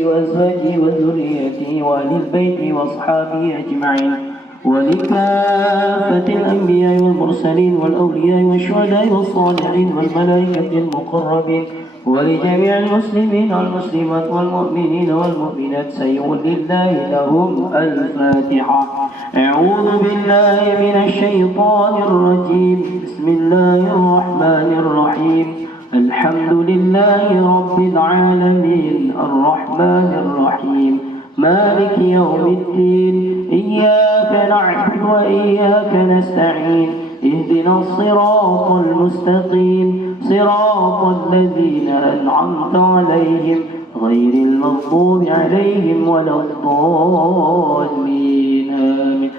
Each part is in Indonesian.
وأزواجه وذريته وأهل البيت وأصحابه أجمعين، ولكافة الأنبياء والمرسلين والأولياء والشهداء والصالحين والملائكة المقربين، ولجميع المسلمين والمسلمات والمؤمنين والمؤمنات سيقول لله لهم الفاتحة. أعوذ بالله من الشيطان الرجيم. بسم الله الرحمن الرحيم. الحمد لله رب العالمين الرحمن الرحيم مالك يوم الدين إياك نعبد وإياك نستعين اهدنا الصراط المستقيم صراط الذين أنعمت عليهم غير المغضوب عليهم ولا الضالين آمين.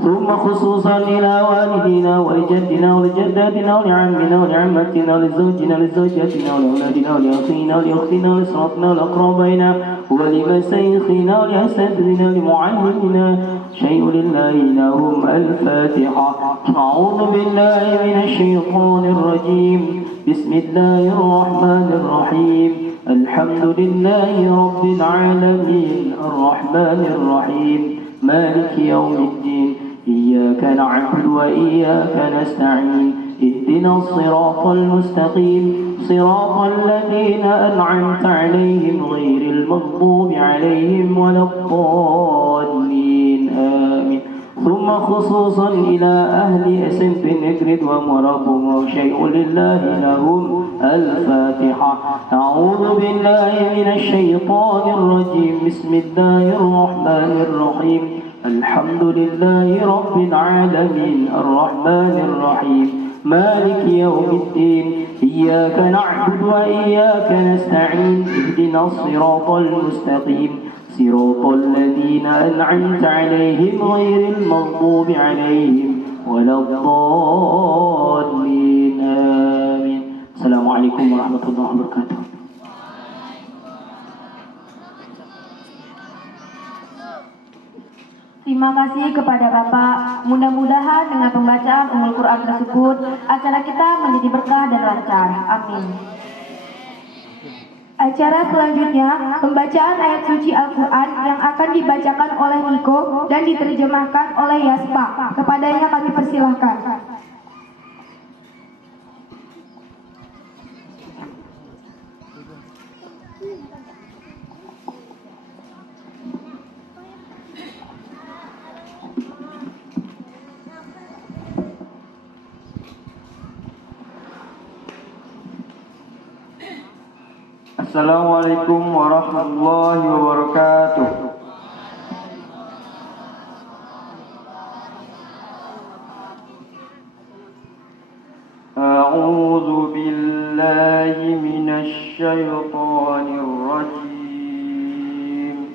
ثم خصوصا إلى والدينا ولجدنا ولجداتنا ولعمنا ولعمتنا ولزوجنا ولزوجاتنا ولأولادنا ولأخينا ولأختنا ولأسرتنا ولأقربائنا ولمشايخنا ولأساتذتنا ولمعلمنا شيء لله لهم الفاتحة. أعوذ بالله من الشيطان الرجيم. بسم الله الرحمن الرحيم. الحمد لله رب العالمين الرحمن الرحيم مالك يوم الدين إياك نعبد وإياك نستعين اهدنا الصراط المستقيم صراط الذين أنعمت عليهم غير المغضوب عليهم ولا الضالين آمين. ثم خصوصا إلى أهل سنف نكرد ومرابهم وشيء لله لهم الفاتحة. أعوذ بالله من الشيطان الرجيم. بسم الله الرحمن الرحيم. الحمد لله رب العالمين الرحمن الرحيم مالك يوم الدين إياك نعبد وإياك نستعين اهدنا الصراط المستقيم صراط الذين أنعمت عليهم غير المغضوب عليهم ولا الضالين آمين. السلام عليكم ورحمة الله وبركاته. Terima kasih kepada Bapak. Mudah-mudahan dengan pembacaan Ummul Quran tersebut acara kita menjadi berkah dan lancar. Amin. Acara selanjutnya pembacaan ayat suci Al-Quran yang akan dibacakan oleh Niko dan diterjemahkan oleh Yaspa. Kepadanya kami persilahkan. Assalamualaikum warahmatullahi wabarakatuh. A'udzu billahi minasy syaithanir rajim.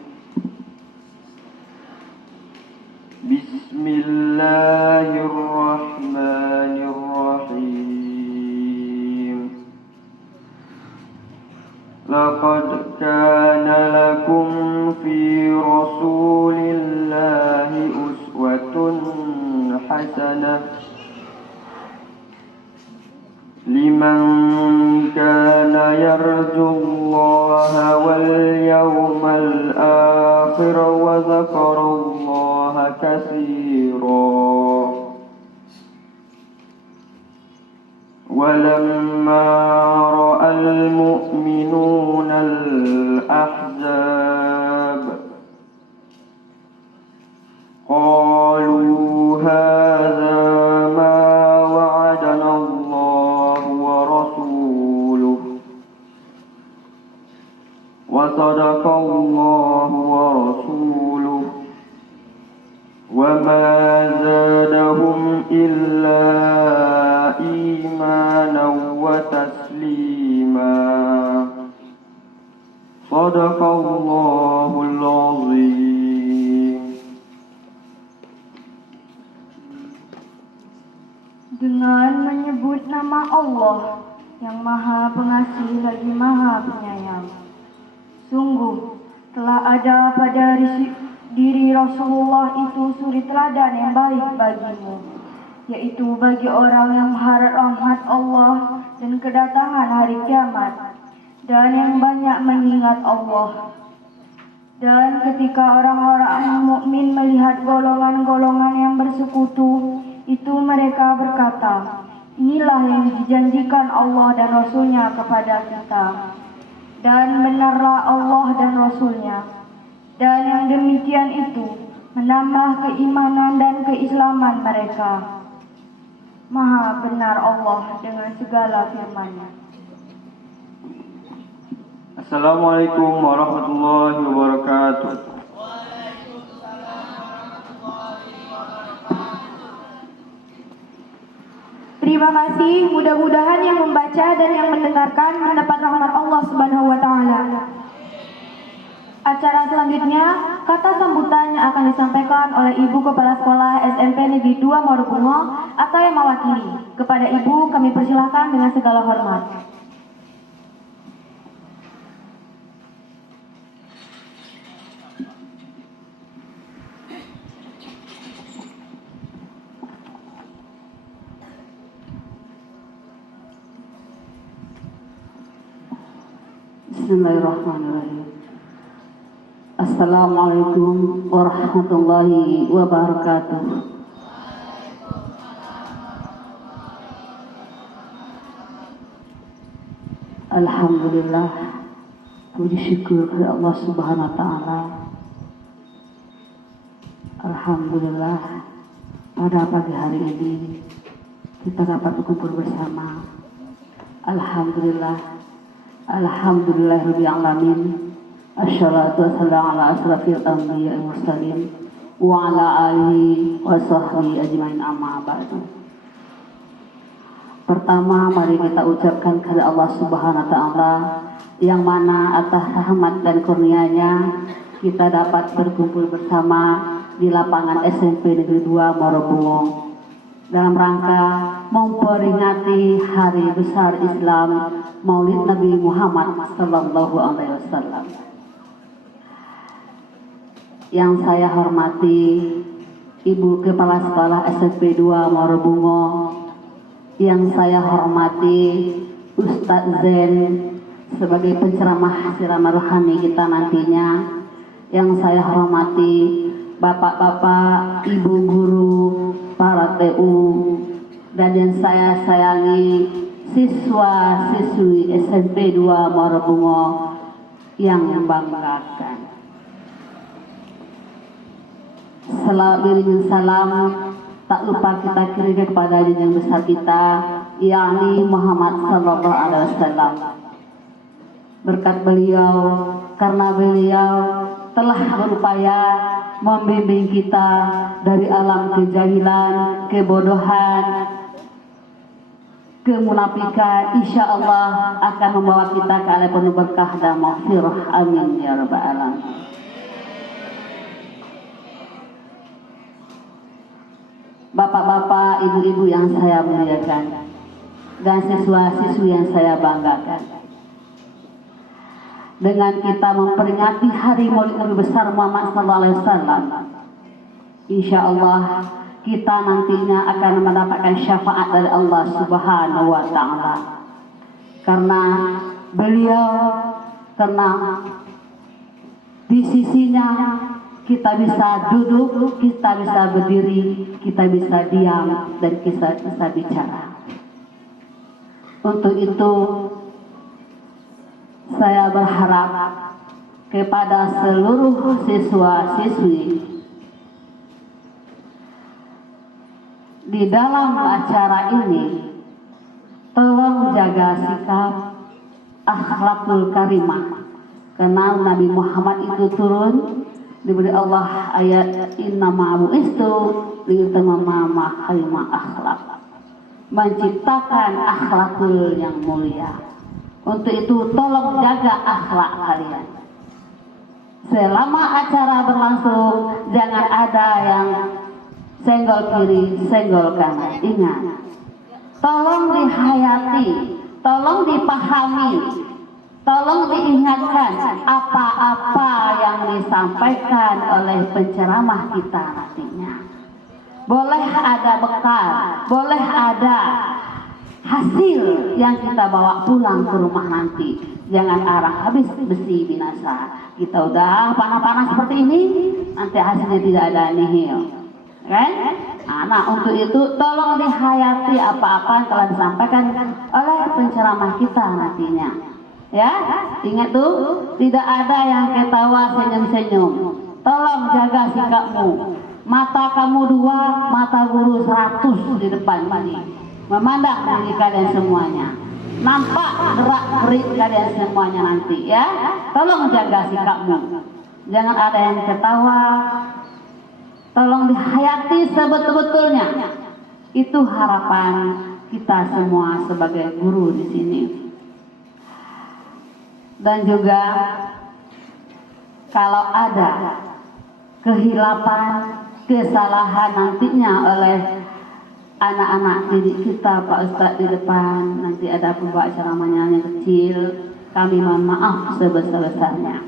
Bismillahirrahmanirrahim. لقد كان لكم في رسول الله أسوة حسنة لمن كان يرجو الله واليوم الآخر وذكر الله كثيرا. ولما رأى المؤمنون الأحزاب قالوا هذا ما وعدنا الله ورسوله وصدق الله ورسوله وما زادهم إلا إيمانا وتسليما. صدق الله العظيم. Dengan menyebut nama Allah yang Maha Pengasih lagi Maha Penyayang. Sungguh telah ada pada diri Rasulullah itu suri teladan yang baik bagimu, yaitu bagi orang yang mengharap rahmat Allah dan kedatangan hari kiamat, dan yang banyak mengingat Allah. Dan ketika orang-orang mukmin melihat golongan-golongan yang bersekutu, itu mereka berkata, inilah yang dijanjikan Allah dan Rasul-Nya kepada kita. Dan benarlah Allah dan Rasul-Nya. Dan yang demikian itu menambah keimanan dan keislaman mereka. Maha benar Allah dengan segala firman-Nya. Assalamualaikum warahmatullahi wabarakatuh. Terima kasih, mudah-mudahan yang membaca dan yang mendengarkan mendapat rahmat Allah Subhanahu wa taala. Acara selanjutnya, kata sambutan yang akan disampaikan oleh Ibu Kepala Sekolah SMP Negeri 2 Morobungo atau yang mewakili. Kepada Ibu kami persilahkan dengan segala hormat. Bismillahirrahmanirrahim. Assalamualaikum warahmatullahi wabarakatuh. Alhamdulillah, puji syukur kepada Allah Subhanahu wa taala. Alhamdulillah, pada pagi hari ini kita dapat berkumpul bersama. Alhamdulillah. Alhamdulillahirabbil alamin. Assalatu wassalamu ala asrafil anbiya'i wal mursalin wa ala alihi wa sahbihi ajmain, amma ba'du. Pertama, mari kita ucapkan kepada Allah Subhanahu wa taala yang mana atas rahmat dan kurnia-Nya kita dapat berkumpul bersama di lapangan SMP Negeri 2 Morobungo dalam rangka memperingati hari besar Islam Maulid Nabi Muhammad sallallahu alaihi wasallam. Yang saya hormati Ibu Kepala Sekolah SMP 2 Morobungo, yang saya hormati Ustadz Zen sebagai penceramah rohani kita nantinya, yang saya hormati Bapak-bapak, Ibu guru, para TU, dan yang saya sayangi siswa-siswi SMP 2 Morobungo yang membanggakan. Selalu salam tak lupa kita kirimkan kepada yang besar kita, yakni Muhammad sallallahu alaihi wasallam. Berkat beliau, karena beliau telah berupaya membimbing kita dari alam kejahilan, kebodohan, kemunafikan, insya Allah akan membawa kita ke arah penuh berkah dan maghfirah. Amin ya rabbal alamin. Bapak-bapak, ibu-ibu yang saya muliakan, dan siswa-siswi yang saya banggakan, dengan kita memperingati hari Maulid Nabi besar Muhammad SAW, insya Allah kita nantinya akan mendapatkan syafaat dari Allah Subhanahu wa taala. Karena beliau, karena di sisinya kita bisa duduk, kita bisa berdiri, kita bisa diam, dan kita bisa bicara. Untuk itu saya berharap kepada seluruh siswa-siswi di dalam acara ini, tolong jaga sikap akhlakul karimah, karena Nabi Muhammad itu turun diberi Allah ayat inna ma'bu'istu liutamama makarimah akhlak, menciptakan akhlakul yang mulia. Untuk itu tolong jaga akhlak kalian. Selama acara berlangsung, jangan ada yang senggol kiri, senggol kanan. Ingat, tolong dihayati, tolong dipahami, tolong diingatkan apa-apa yang disampaikan oleh penceramah kita nantinya. Boleh ada bekal, boleh ada hasil yang kita bawa pulang ke rumah nanti. Jangan arang habis besi binasa. Kita udah panah-panah seperti ini, nanti hasilnya tidak ada nihil, kan? Nah, untuk itu tolong dihayati apa-apa yang telah disampaikan oleh penceramah kita nantinya. Ya, ingat tuh, tidak ada yang ketawa senyum-senyum. Tolong jaga sikapmu. Mata kamu 2, mata guru 100 di depan ini. Memandang diri kalian semuanya. Nampak gerak-gerik kalian semuanya nanti, ya. Tolong jaga sikapmu. Jangan ada yang ketawa. Tolong dihayati sebetul-betulnya. Itu harapan kita semua sebagai guru di sini. Dan juga kalau ada kehilapan, kesalahan nantinya oleh anak-anak didik kita, Pak Ustadz di depan, nanti ada pembawa ceramahnya yang kecil, kami mohon maaf sebesar-besarnya.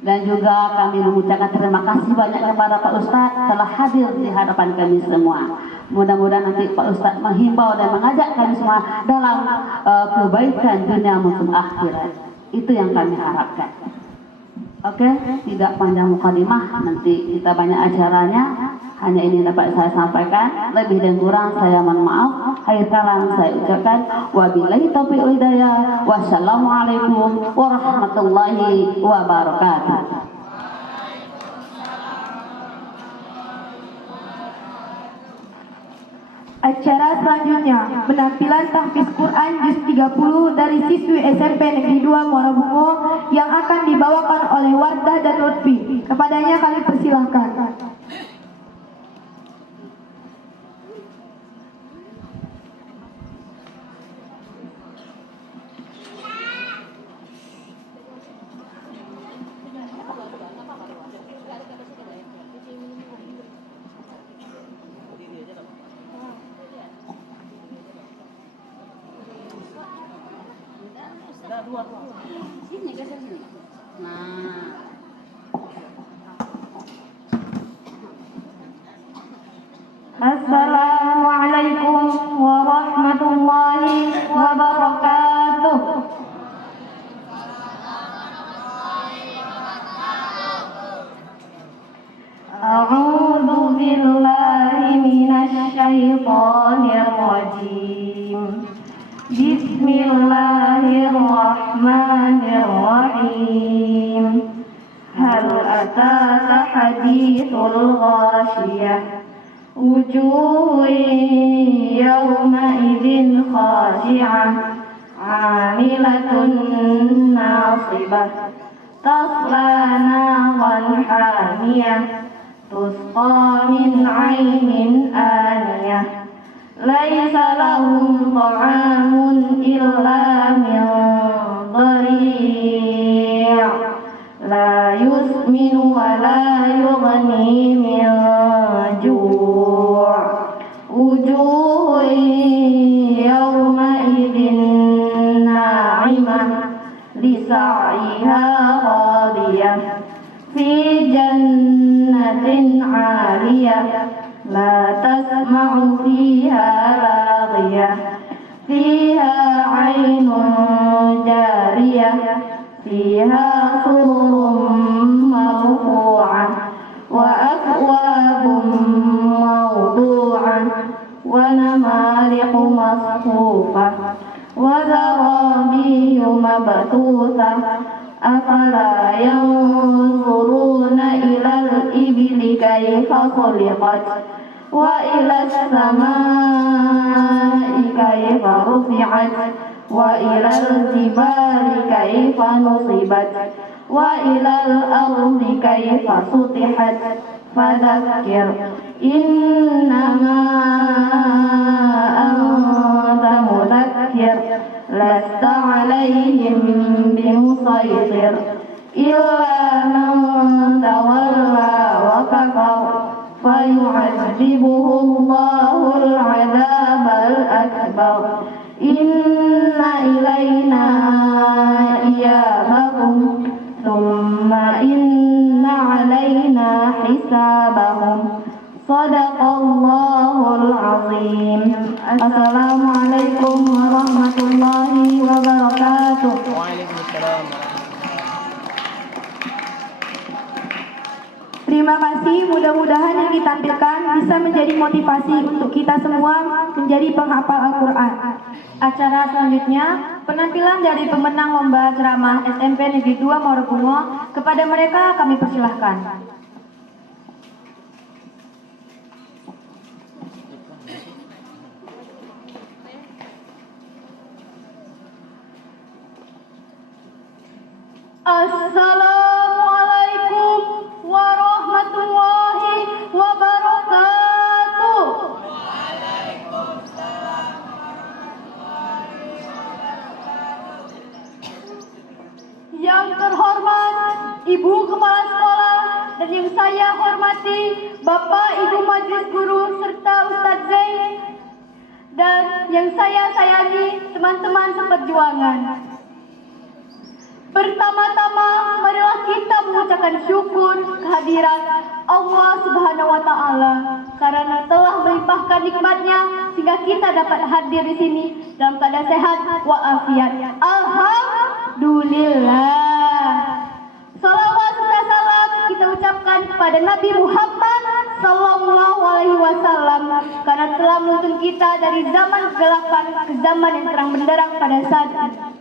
Dan juga kami mengucapkan terima kasih banyak kepada Pak Ustadz telah hadir di hadapan kami semua. Mudah-mudahan nanti Pak Ustadz menghimbau dan mengajak kami semua dalam kebaikan dunia maupun akhirat. Itu yang kami harapkan. Oke, tidak panjang mukadimah, nanti kita banyak acaranya. Hanya ini dapat saya sampaikan. Lebih dan kurang saya mohon maaf. Akhir kalam saya ucapkan wabillahi taufiq wal hidayah. Wassalamualaikum warahmatullahi wabarakatuh. Acara selanjutnya, penampilan tahfiz Quran Juz 30 dari siswi SMP Negeri 2 Muara Bungo yang akan dibawakan oleh Wardah dan Lutfi. Kepadanya kami persilahkan. Assalamualaikum warahmatullahi wabarakatuh. A'udzu billahi minasy syaithanir rajim. Bismillahirrahmanirrahim. Hal ataka hadithul ghashiyah. Wujuhun yawma'idin khashi'ah 'amilatun nasibah tasla naran hamiyah tusqa min 'ainin aniyah laisa lahum ta'amun illa min dhari' la yusminu wa la yughni min ju' wujuhun yawma'idin na'imah lisa'yiha radiyah fi jannatin 'aliyah la tasma'u fiha laghiyah fiha 'ainun jariyah fiha sururun marfu'ah wa akwabun mawdu'ah wa namariqu masfufah wa zarabiyyu mabthusah afala yanzuruna ilal ibli kayfa khuliqat wa ilas samai kayfa rufi'at wa ilal jibali kayfa nusibat wa ilal ardi kayfa sutihat fadzakkir innama anta mudzakkir lasta 'alaihim bimusaytir illa man tawalla wa kafar fayu'adzibuhu Allahul 'adzabal akbar inna ilaina iyabahum thumma inna alaina hisabahum Sadaqallahul azim. Assalamualaikum warahmatullahi wabarakatuh. Waalaikumsalam. Terima kasih, mudah-mudahan yang ditampilkan bisa menjadi motivasi untuk kita semua menjadi penghafal Al-Quran. Acara selanjutnya, penampilan dari pemenang lomba ceramah SMP Negeri 2 Morobungo. Kepada mereka kami persilahkan. Assalamualaikum warahmatullahi wabarakatuh. Yang terhormat Ibu Kepala Sekolah dan yang saya hormati Bapak Ibu Majelis Guru serta Ustadz Zain dan yang saya sayangi teman-teman seperjuangan. Pertama-tama, marilah kita mengucapkan syukur kehadiran Allah Subhanahu wa Ta'ala karena telah melimpahkan nikmatnya sehingga kita dapat hadir di sini dalam keadaan sehat walafiat. Alhamdulillah. Salawat serta salam kita ucapkan kepada Nabi Muhammad Sallallahu Alaihi Wasallam karena telah menuntun kita dari zaman kegelapan ke zaman yang terang benderang pada saat ini.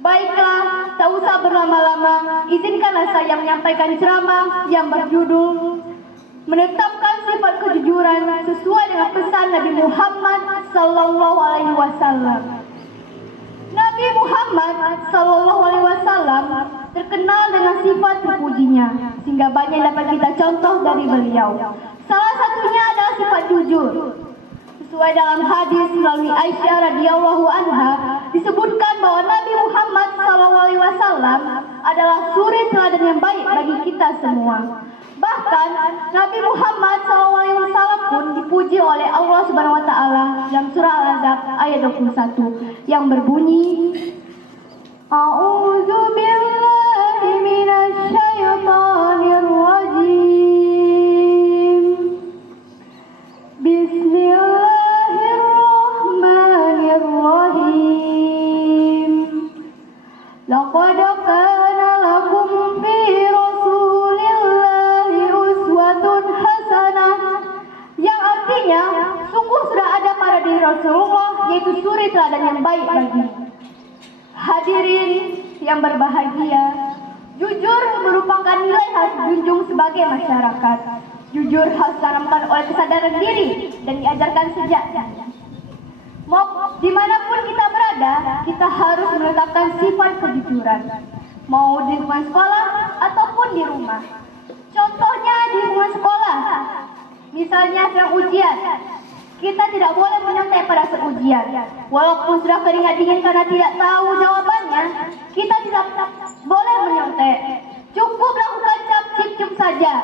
Baiklah, tak usah berlama-lama, izinkanlah saya menyampaikan ceramah yang berjudul Menetapkan Sifat Kejujuran sesuai dengan pesan Nabi Muhammad Sallallahu Alaihi Wasallam. Nabi Muhammad Sallallahu Alaihi Wasallam terkenal dengan sifat terpujinya, sehingga banyak dapat kita contoh dari beliau. Salah satunya adalah sifat jujur. Sesuai dalam hadis melalui Aisyah radhiyallahu anha disebutkan bahwa Nabi Muhammad SAW adalah suri teladan yang baik bagi kita semua. Bahkan Nabi Muhammad SAW pun dipuji oleh Allah Subhanahu Wa Taala dalam surah Al-Ahzab ayat 21 yang berbunyi A'udzu billahi minasy syaithanir rajim. Bismillahirrahmanirrahim. Laqad kana lakum fi Rasulillahi uswatun hasanah. Yang artinya sungguh sudah ada pada diri Rasulullah yaitu suri teladan yang baik bagi. Hadirin yang berbahagia, jujur merupakan nilai harus dijunjung sebagai masyarakat. Jujur harus ditanamkan oleh kesadaran diri dan diajarkan sejak dini. Mau dimanapun kita berada, kita harus menetapkan sifat kejujuran. Mau di lingkungan sekolah ataupun di rumah. Contohnya di lingkungan sekolah, misalnya sedang ujian, kita tidak boleh menyontek pada saat ujian. Walaupun sudah keringat dingin karena tidak tahu jawabannya, kita tidak boleh menyontek. Cukup lakukan cap cip saja.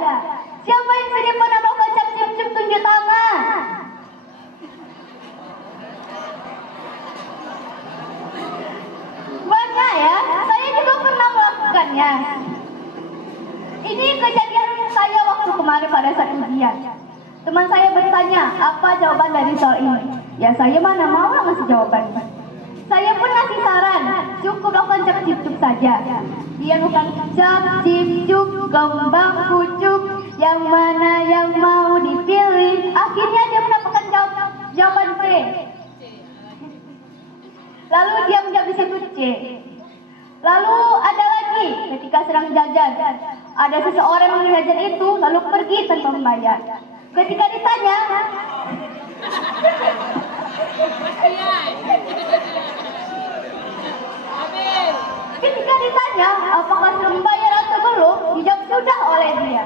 Siapa yang sini pernah melakukan cap cip tunjuk tangan? Banyak ya, saya juga pernah melakukannya. Ini kejadian saya waktu kemarin pada saat ujian. Teman saya bertanya, apa jawaban dari soal ini? Ya saya mana mau ngasih jawabannya. Saya pun ngasih saran, cukup lakukan cap cip saja. Dia bukan cap cip kembang kucuk, yang mana yang mau dipilih. Akhirnya dia mendapatkan jawaban C. Lalu dia menjawab di situ C. Lalu ada lagi ketika sedang jajan, ada seseorang yang jajan itu lalu pergi tanpa membayar. Ketika ditanya, apakah sudah membayar atau belum, dijawab sudah oleh dia.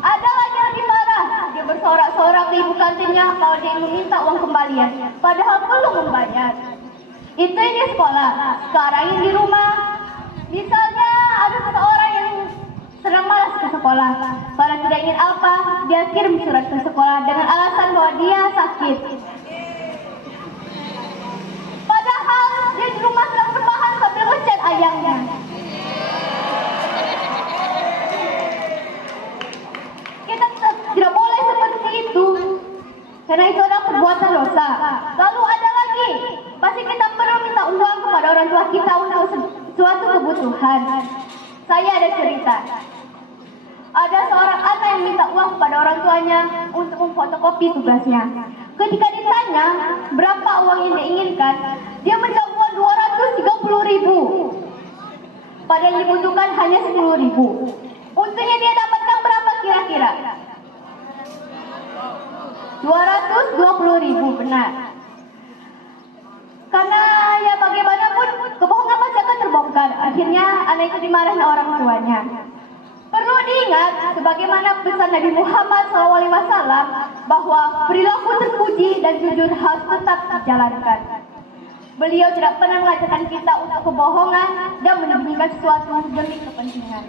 Ada lagi yang lebih parah, dia bersorak-sorak di ibu kantinnya kalau dia meminta uang kembalian, padahal belum membayar. Itu yang di sekolah. Sekarang yang di rumah, misalnya ada seseorang yang sedang malas ke sekolah, karena tidak ingin apa, dia kirim surat ke sekolah dengan alasan bahwa dia sakit. Padahal dia di rumah sedang rebahan sambil ngechat ayahnya. Kita tidak boleh seperti karena itu adalah perbuatan dosa. Lalu ada lagi, pasti kita perlu minta uang kepada orang tua kita untuk suatu kebutuhan. Saya ada cerita. Ada seorang anak yang minta uang kepada orang tuanya untuk memfotokopi tugasnya. Ketika ditanya berapa uang yang diinginkan, dia menjawab 230.000. Padahal dibutuhkan hanya 10.000. Untungnya dia dapatkan berapa kira-kira? 220.000, benar. Karena ya bagaimanapun kebohongan pasti akan terbongkar. Akhirnya anak itu dimarahin orang tuanya. Perlu diingat sebagaimana pesan Nabi Muhammad SAW bahwa perilaku terpuji dan jujur harus tetap dijalankan. Beliau tidak pernah mengajarkan kita untuk kebohongan dan menyembunyikan sesuatu demi kepentingan.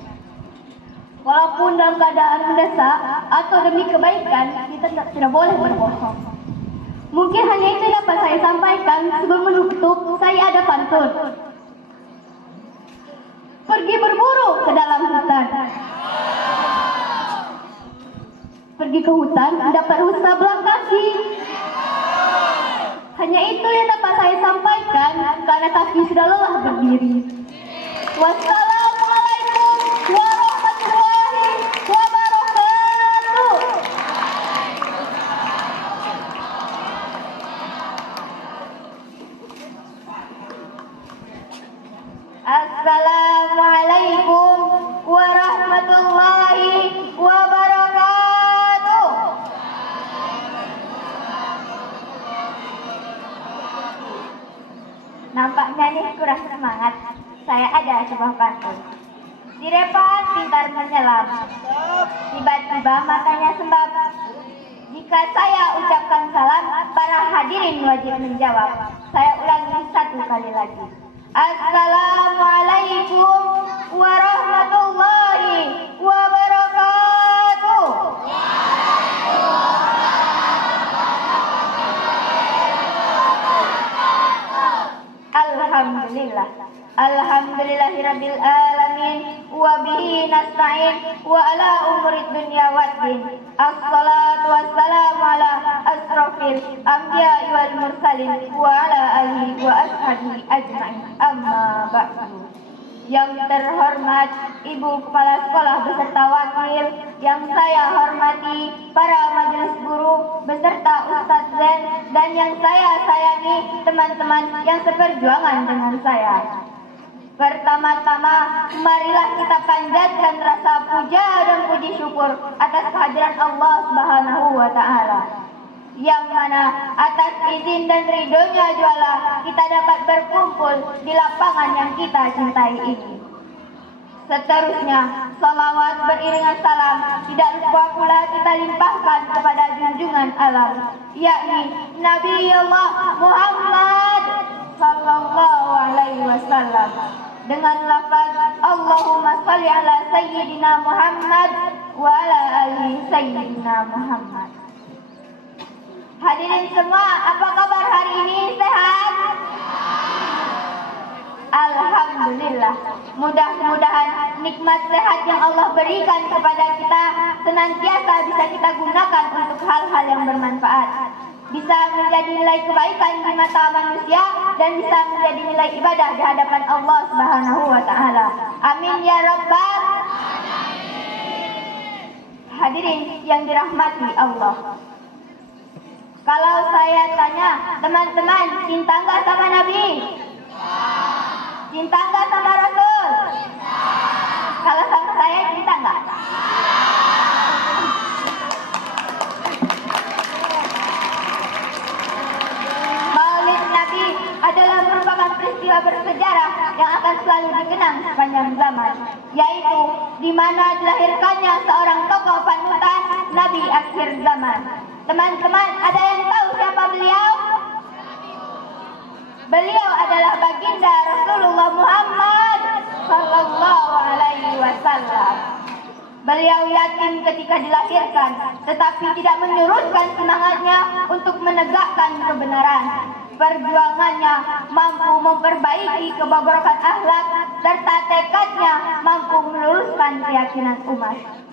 Walaupun dalam keadaan mendesak atau demi kebaikan, kita tidak boleh berbohong. Mungkin hanya itu yang dapat saya sampaikan. Sebelum menutup, saya ada pantun. Pergi berburu ke dalam hutan. Pergi ke hutan, dapat rusa belang kaki. Hanya itu yang dapat saya sampaikan, karena kaki sudah lelah berdiri. Wassalamualaikum warahmatullahi wabarakatuh. Assalamualaikum warahmatullahi wabarakatuh. Nampaknya nih kurang semangat. Saya ada sebuah pantun. Si Repan pintar menyelam, tiba-tiba matanya sembab. Jika saya ucapkan salam, para hadirin wajib menjawab. Saya ulangi satu kali lagi. Assalamualaikum warahmatullahi wabarakatuh. Alhamdulillah. Alhamdulillahirabbil alamin wa bihi nasta'in wa ala umurid dunya waddin. Assalatu wassalamu ala asrofil anbiya'i wal mursalin wa ala alihi wa ashabihi ajma'in. Amma ba'du. Yang terhormat Ibu Kepala Sekolah beserta wakil, yang saya hormati para majelis guru beserta Ustadz Zen, dan yang saya sayangi teman-teman yang seperjuangan dengan saya. Pertama-tama, marilah kita panjatkan rasa puja dan puji syukur atas kehadiran Allah Subhanahu wa Ta'ala, yang mana atas izin dan ridhonya jualah kita dapat berkumpul di lapangan yang kita cintai ini. Seterusnya, salawat beriringan salam tidak lupa pula kita limpahkan kepada junjungan alam, yakni Nabi Allah Muhammad sallallahu alaihi wasallam, dengan lafaz Allahumma salli ala sayyidina Muhammad wa ala ali sayyidina Muhammad. Hadirin semua, apa kabar hari ini? Sehat? Alhamdulillah. Mudah-mudahan nikmat sehat yang Allah berikan kepada kita senantiasa bisa kita gunakan untuk hal-hal yang bermanfaat, bisa menjadi nilai kebaikan di mata manusia, dan bisa menjadi nilai ibadah di hadapan Allah Subhanahu wa Ta'ala. Amin ya Rabbal. Hadirin yang dirahmati Allah, kalau saya tanya teman-teman, cinta nggak sama Nabi? Cinta nggak sama Rasul? Kalau sama saya, cinta nggak? Maulid Nabi adalah merupakan peristiwa bersejarah yang akan selalu dikenang sepanjang zaman, yaitu di mana dilahirkannya seorang tokoh panutan Nabi akhir zaman. Teman-teman, ada yang tahu siapa beliau? Beliau adalah baginda Rasulullah Muhammad sallallahu alaihi wasallam. Beliau yakin ketika dilahirkan, tetapi tidak menyurutkan semangatnya untuk menegakkan kebenaran. Perjuangannya mampu memperbaiki kebobrokan akhlak, serta tekadnya mampu meluruskan keyakinan umat.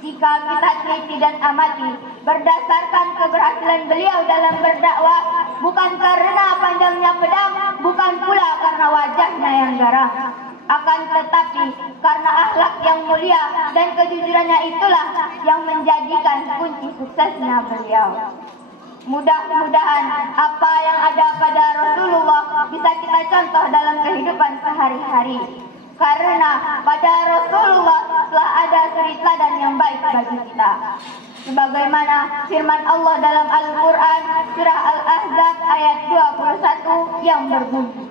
Jika kita teliti dan amati berdasarkan keberhasilan beliau dalam berdakwah, bukan karena panjangnya pedang, bukan pula karena wajahnya yang garang, akan tetapi karena akhlak yang mulia dan kejujurannya itulah yang menjadikan kunci suksesnya beliau. Mudah-mudahan apa yang ada pada Rasulullah bisa kita contoh dalam kehidupan sehari-hari. Karena pada Rasulullah telah ada suri teladan yang baik bagi kita. Sebagaimana firman Allah dalam Al-Quran surah Al-Ahzab ayat 21 yang berbunyi,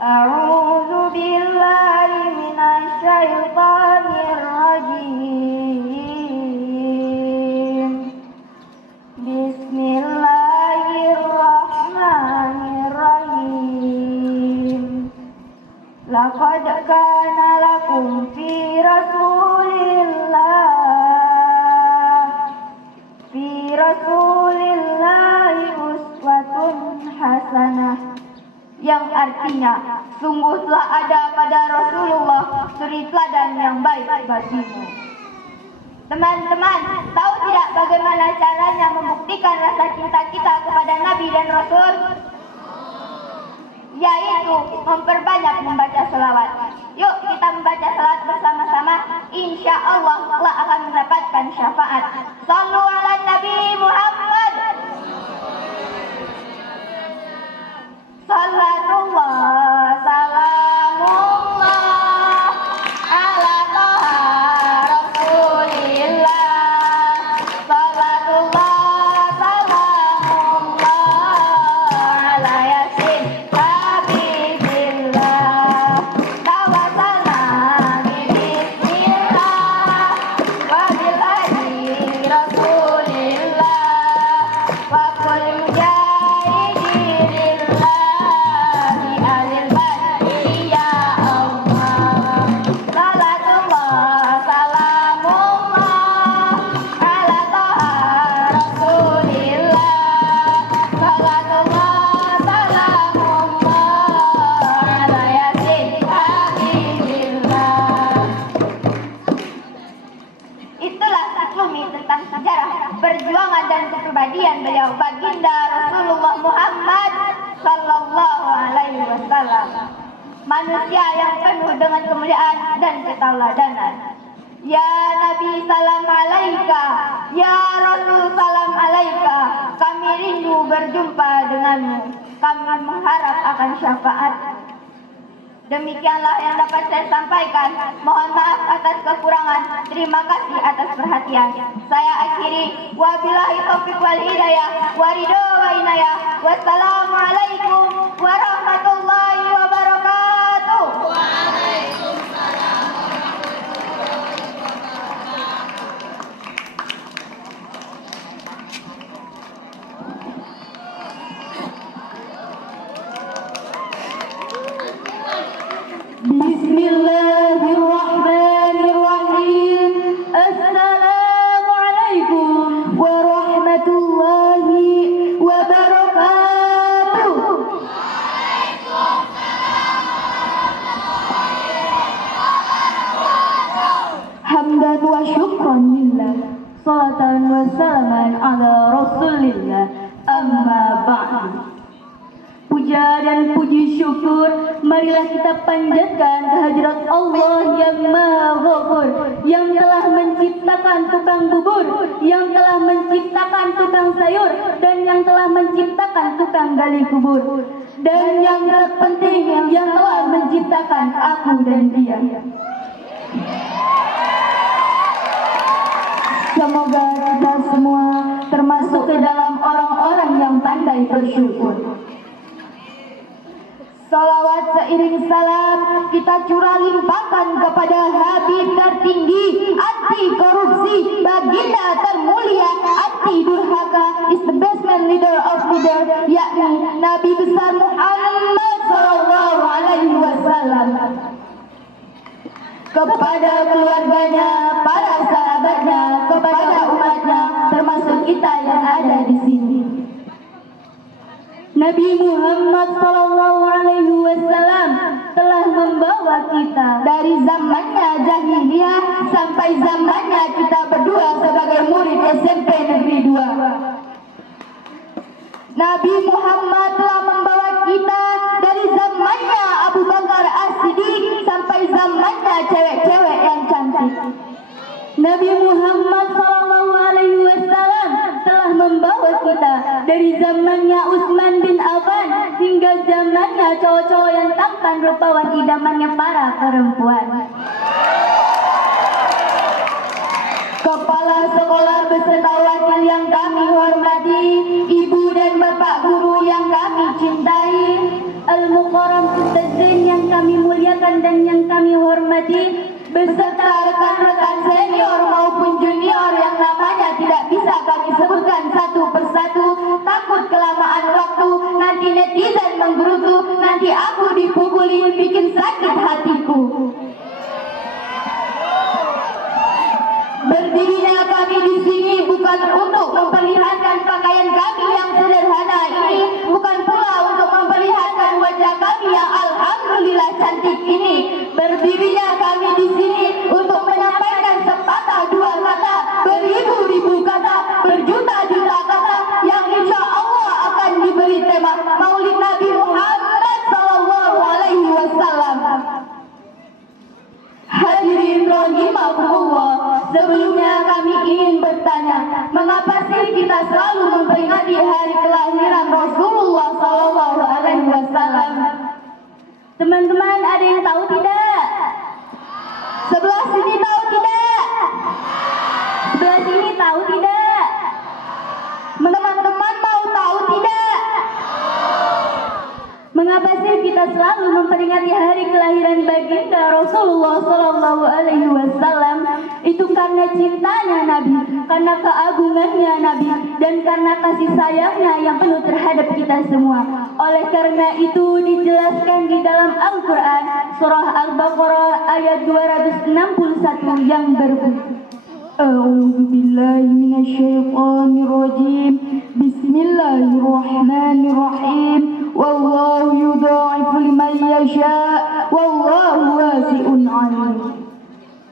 A'udzu billahi minasy syaithanir rajim. Bismillahirrahmanirrahim. Laqad kana lakum fi Rasulillahi uswatun hasanah, yang artinya sungguh telah ada pada Rasulullah suri teladan yang baik bagimu. Teman-teman, tahu tidak bagaimana caranya membuktikan rasa cinta kita kepada Nabi dan Rasul? Yaitu memperbanyak membaca selawat. Yuk kita membaca selawat bersama-sama. Insya Allah Allah akan mendapatkan syafaat. Sallu ala Nabi Muhammad. Salatullah salamullah ala toha Rasulillah. Salatullah salamullah ala yasin habibillah. Tawassalna bismillah wa bil hadi Rasulillah wa qul perjuangan dan kepribadian beliau, baginda Rasulullah Muhammad sallallahu alaihi wasallam, manusia yang penuh dengan kemuliaan dan keteladanan. Ya Nabi salam alaika, ya Rasul salam alaika, kami rindu berjumpa denganmu, kami mengharap akan syafaat. Demikianlah yang dapat saya sampaikan. Mohon maaf atas kekurangan. Terima kasih atas perhatian. Saya akhiri. Wabillahi taufiq wal hidayah. Waridho wa inayah. Wassalamualaikum warahmatullahi wabarakatuh. Bismillahirrahmanirrahim. Assalamualaikum warahmatullahi wabarakatuh. Hamdan wa syukran lillah, salatan wa salaman ala rasulillah, amma ba'du. Puja dan puji syukur marilah kita panjatkan kehadirat Allah yang Maha Ghafur, yang telah menciptakan tukang bubur, yang telah menciptakan tukang sayur, dan yang telah menciptakan tukang gali kubur, dan yang terpenting yang telah menciptakan aku dan dia. Semoga kita semua termasuk ke dalam orang-orang yang pandai bersyukur. Salawat seiring salam kita curah limpahkan kepada Habib tertinggi, anti korupsi, baginda termulia, anti durhaka, is the best man leader of leader, yakni Nabi besar Muhammad sallallahu alaihi wasallam. Kepada keluarganya, para sahabatnya, kepada umatnya, termasuk kita yang ada di sini. Nabi Muhammad sallallahu alaihi wasallam telah membawa kita dari zamannya jahiliyah sampai zamannya kita berdua sebagai murid SMP Negeri 2. Nabi Muhammad telah membawa kita dari zamannya Abu Bakar As-Siddiq sampai zamannya cewek-cewek yang cantik. Nabi Muhammad SAW telah membawa kita dari zamannya Utsman bin Affan hingga zamannya cowok-cowok yang tampan rupawan idamannya para perempuan. Kepala sekolah beserta wakil yang kami hormati, ibu dan bapak guru yang kami cintai, Al-Mukarram Ustazin yang kami muliakan dan yang kami hormati, beserta rekan-rekan senior maupun junior yang namanya tidak bisa kami sebutkan satu persatu, takut kelamaan waktu, nanti netizen menggerutu, nanti aku dipukuli bikin sakit hatiku. Berdirinya kami di sini bukan untuk memperlihatkan pakaian kami yang sederhana ini, bukan pula untuk memperlihatkan wajah kami yang alhamdulillah cantik ini. Berdirinya kami di sini untuk menyampaikan sepatah dua kata, beribu-ribu kata, berjuta-juta kata yang insya Allah akan diberi tema Maulid Nabi Muhammad SAW. Hadirin rahimahumullah, sebelumnya kami ingin bertanya, mengapa sih kita selalu memperingati hari kelahiran Rasulullah SAW? Teman-teman, ada yang tahu tidak? Sebelah sini tahu tidak? Sebelah sini tahu tidak? Teman-teman mau tahu tidak? Mengapa sih kita selalu memperingati hari kelahiran baginda Rasulullah SAW? Itu karena cintanya Nabi, karena keagungannya Nabi, dan karena kasih sayangnya yang penuh terhadap kita semua. Oleh karena itu dijelaskan di dalam Al-Quran surah Al-Baqarah ayat 261 yang berbunyi, A'udzu billahi minasyaitonir rajim. Bismillahirrahmanirrahim. Wallahu yudha'ifu liman yasha' wallahu wasi'un 'alim.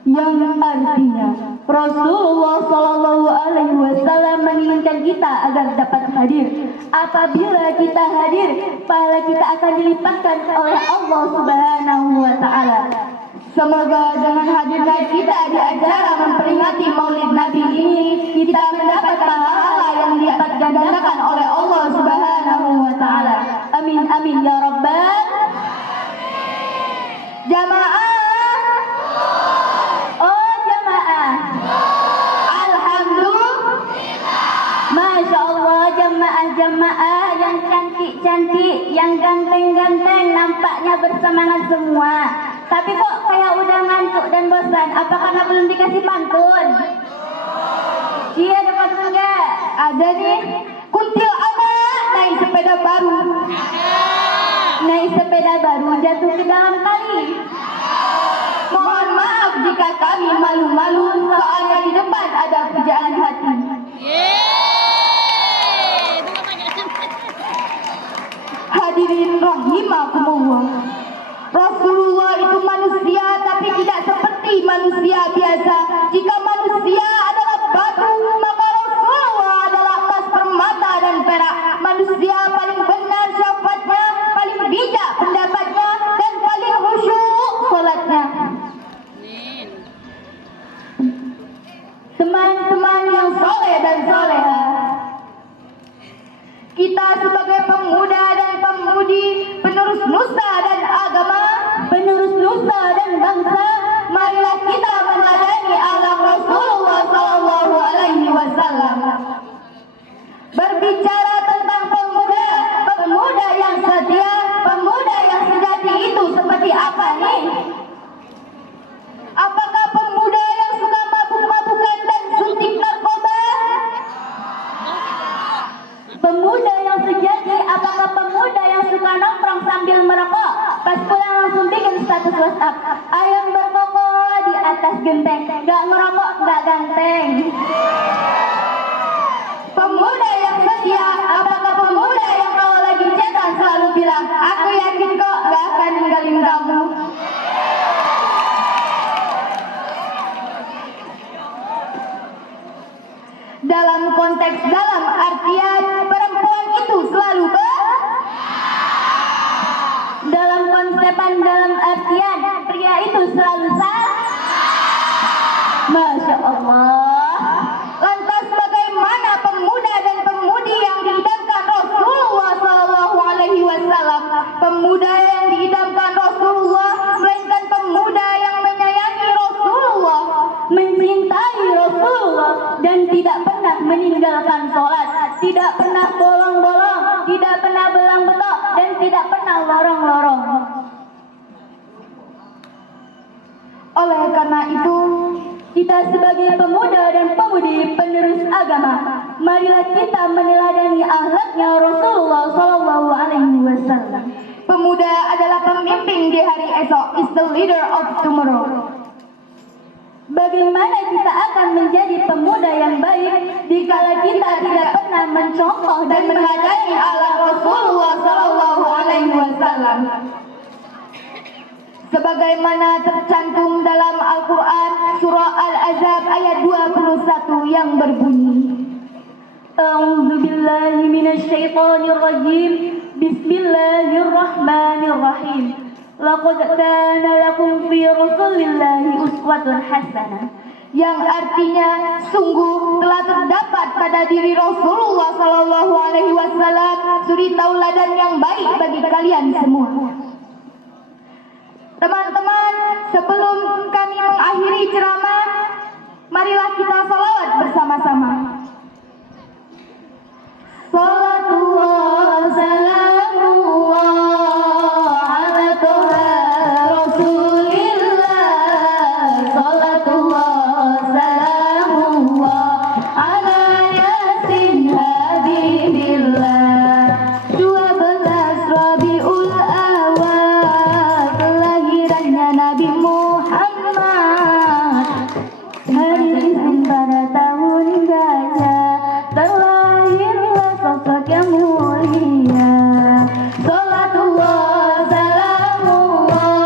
Yang artinya Rasulullah SAW menginginkan kita agar dapat hadir. Apabila kita hadir, pahala kita akan dilipatkan oleh Allah Subhanahu wa Ta'ala. Semoga dengan hadirnya kita di acara memperingati Maulid Nabi ini, kita mendapat pahala yang dilipat gandakan oleh Allah Subhanahu wa Ta'ala. Amin amin ya rabbal jamaah. Oh jamaah, alhamdulillah, masya Allah, jamaah-jamaah yang cantik-cantik, yang ganteng-ganteng, nampaknya bersemangat semua. Tapi kok kayak udah ngantuk dan bosan? Apa karena belum dikasih pantun? Iya, ada pantun nggak? Ada nih. Kuntil amat naik sepeda baru. Naik sepeda baru jatuh ke dalam kali. Mohon maaf jika kami malu-malu, soalnya di depan ada pujaan hati. Hadirin rahimakumullah, Rasulullah itu manusia, tapi tidak seperti manusia biasa. Jika manusia adalah batu, maka Rasulullah adalah emas, permata, dan perak. Manusia paling benar syafatnya, paling bijak pendapatnya, dan paling khusyuk salatnya. Teman-teman yang soleh dan soleha, kita sebagai pemuda dan pemudi, penerus nusa dan agama, penerus nusa dan bangsa, marilah kita meneladani akhlak Rasulullah SAW. Berbicara tentang pemuda, pemuda yang setia, pemuda yang sejati itu seperti apa nih? Apakah pemuda yang suka mabuk-mabukan dan suntik narkoba? Pemuda yang sejati, apakah pemuda yang suka nongkrong sambil merokok, pas pulang langsung bikin status WhatsApp, ayam berkokok di atas genteng, gak ngerokok gak ganteng? Pemuda yang setia, apakah pemuda yang kalau lagi chatan selalu bilang, aku yakin kok gak akan ninggalin kamu? konteks dalam artian perempuan itu selalu dalam konsepan dalam artian pria itu selalu Masya Allah. Lantas bagaimana pemuda dan pemudi yang diidamkan Rasulullah Sallallahu Alaihi Wasallam? Pemuda yang diidamkan Rasulullah melainkan pemuda yang menyayangi Rasulullah, mencintai Rasulullah, dan tidak pernah meninggalkan sholat, tidak pernah bolong-bolong, tidak pernah belang-betok, dan tidak pernah lorong-lorong. Oleh karena itu, kita sebagai pemuda dan pemudi penerus agama, marilah kita meneladani akhlaknya Rasulullah Sallallahu Alaihi Wasallam. Pemuda adalah pemimpin di hari esok, is the leader of tomorrow. Bagaimana kita akan menjadi pemuda yang baik dikala kita tidak pernah mencontoh dan meneladani akhlak Rasulullah Sallallahu Alaihi Wasallam? Sebagaimana tercantum dalam Al-Quran surah Al-Ahzab ayat 21 yang berbunyi, A'udzu billahi minasyaitonir rajim. Bismillahirrahmanirrahim. Laqad kana lakum fi Rasulillahi uswatun hasanah. Yang artinya sungguh telah terdapat pada diri Rasulullah Sallallahu Alaihi Wasallam suri tauladan yang baik bagi kalian semua. Teman-teman, sebelum kami mengakhiri ceramah, marilah kita salawat bersama-sama. Salatullah salamullah ala toha Rasulillah. Salatullah salamullah ala yasin habibillah. 12 Rabiul Awal kelahirannya Nabi Muhammad. Hari Senin pada tahun gajah terlahirlah sosok yang mulia. Salatullah salamullah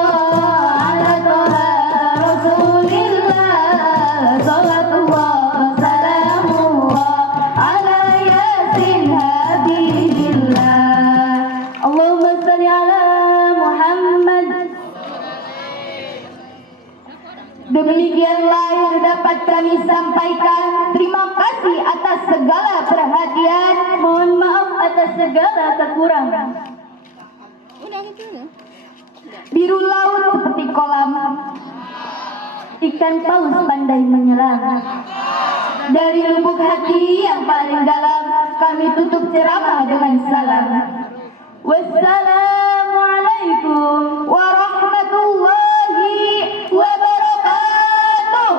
ala toha Rasulillah. Salatullah salamullah ala yasin habibillah. Allahumma salli ala Muhammad. Demikianlah yang dapat kami sampaikan. Terima kasih atas segala perhatian. Mohon maaf atas segala kekurangan. Biru laut seperti kolam, ikan paus pandai menyelam. Dari lubuk hati yang paling dalam, kami tutup ceramah dengan salam. Wassalamualaikum warahmatullahi wabarakatuh.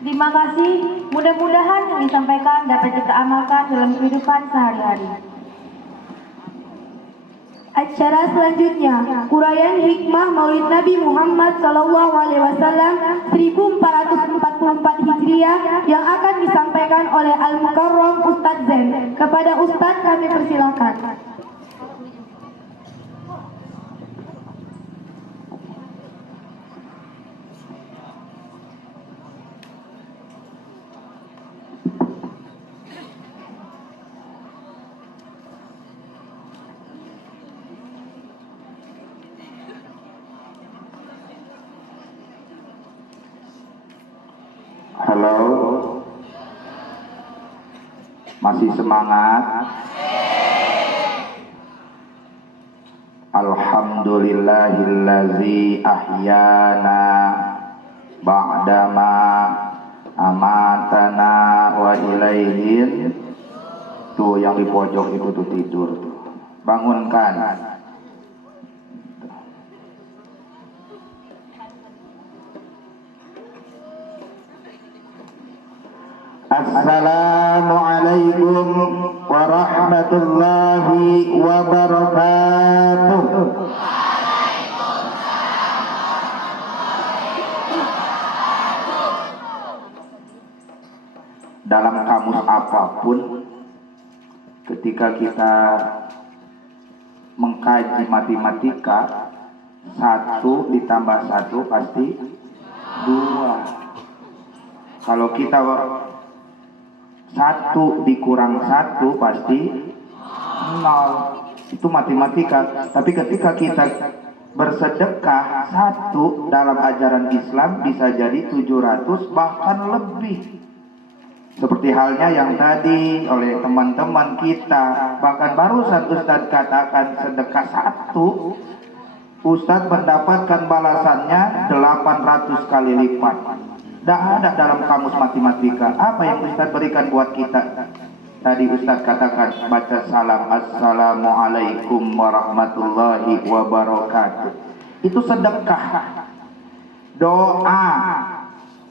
Terima kasih. Mudah-mudahan yang disampaikan dapat kita amalkan dalam kehidupan sehari-hari. Acara selanjutnya, uraian hikmah Maulid Nabi Muhammad SAW 1444 Hijriah yang akan disampaikan oleh Al-Mukarram Ustadz Zen. Kepada Ustadz kami persilakan. Halo, masih semangat? Alhamdulillahillazi ahyana ba'dama amatana wa ilaihin. Tuh yang di pojok itu tuh tidur tuh. Bangunkan. Assalamualaikum warahmatullahi wabarakatuh. Dalam kamus apapun, ketika kita mengkaji matematika, 1 ditambah 1 pasti 2. Kalau kita 1 dikurang 1 pasti 0. Itu matematika. Tapi ketika kita bersedekah 1 dalam ajaran Islam bisa jadi 700 bahkan lebih. Seperti halnya yang tadi oleh teman-teman kita, bahkan barusan Ustadz katakan sedekah 1, Ustadz mendapatkan balasannya 800 kali lipat. Tidak ada dalam kamus matematika. Apa yang Ustadz berikan buat kita? Tadi Ustadz katakan, baca salam, Assalamualaikum warahmatullahi wabarakatuh. Itu sedekah. Doa,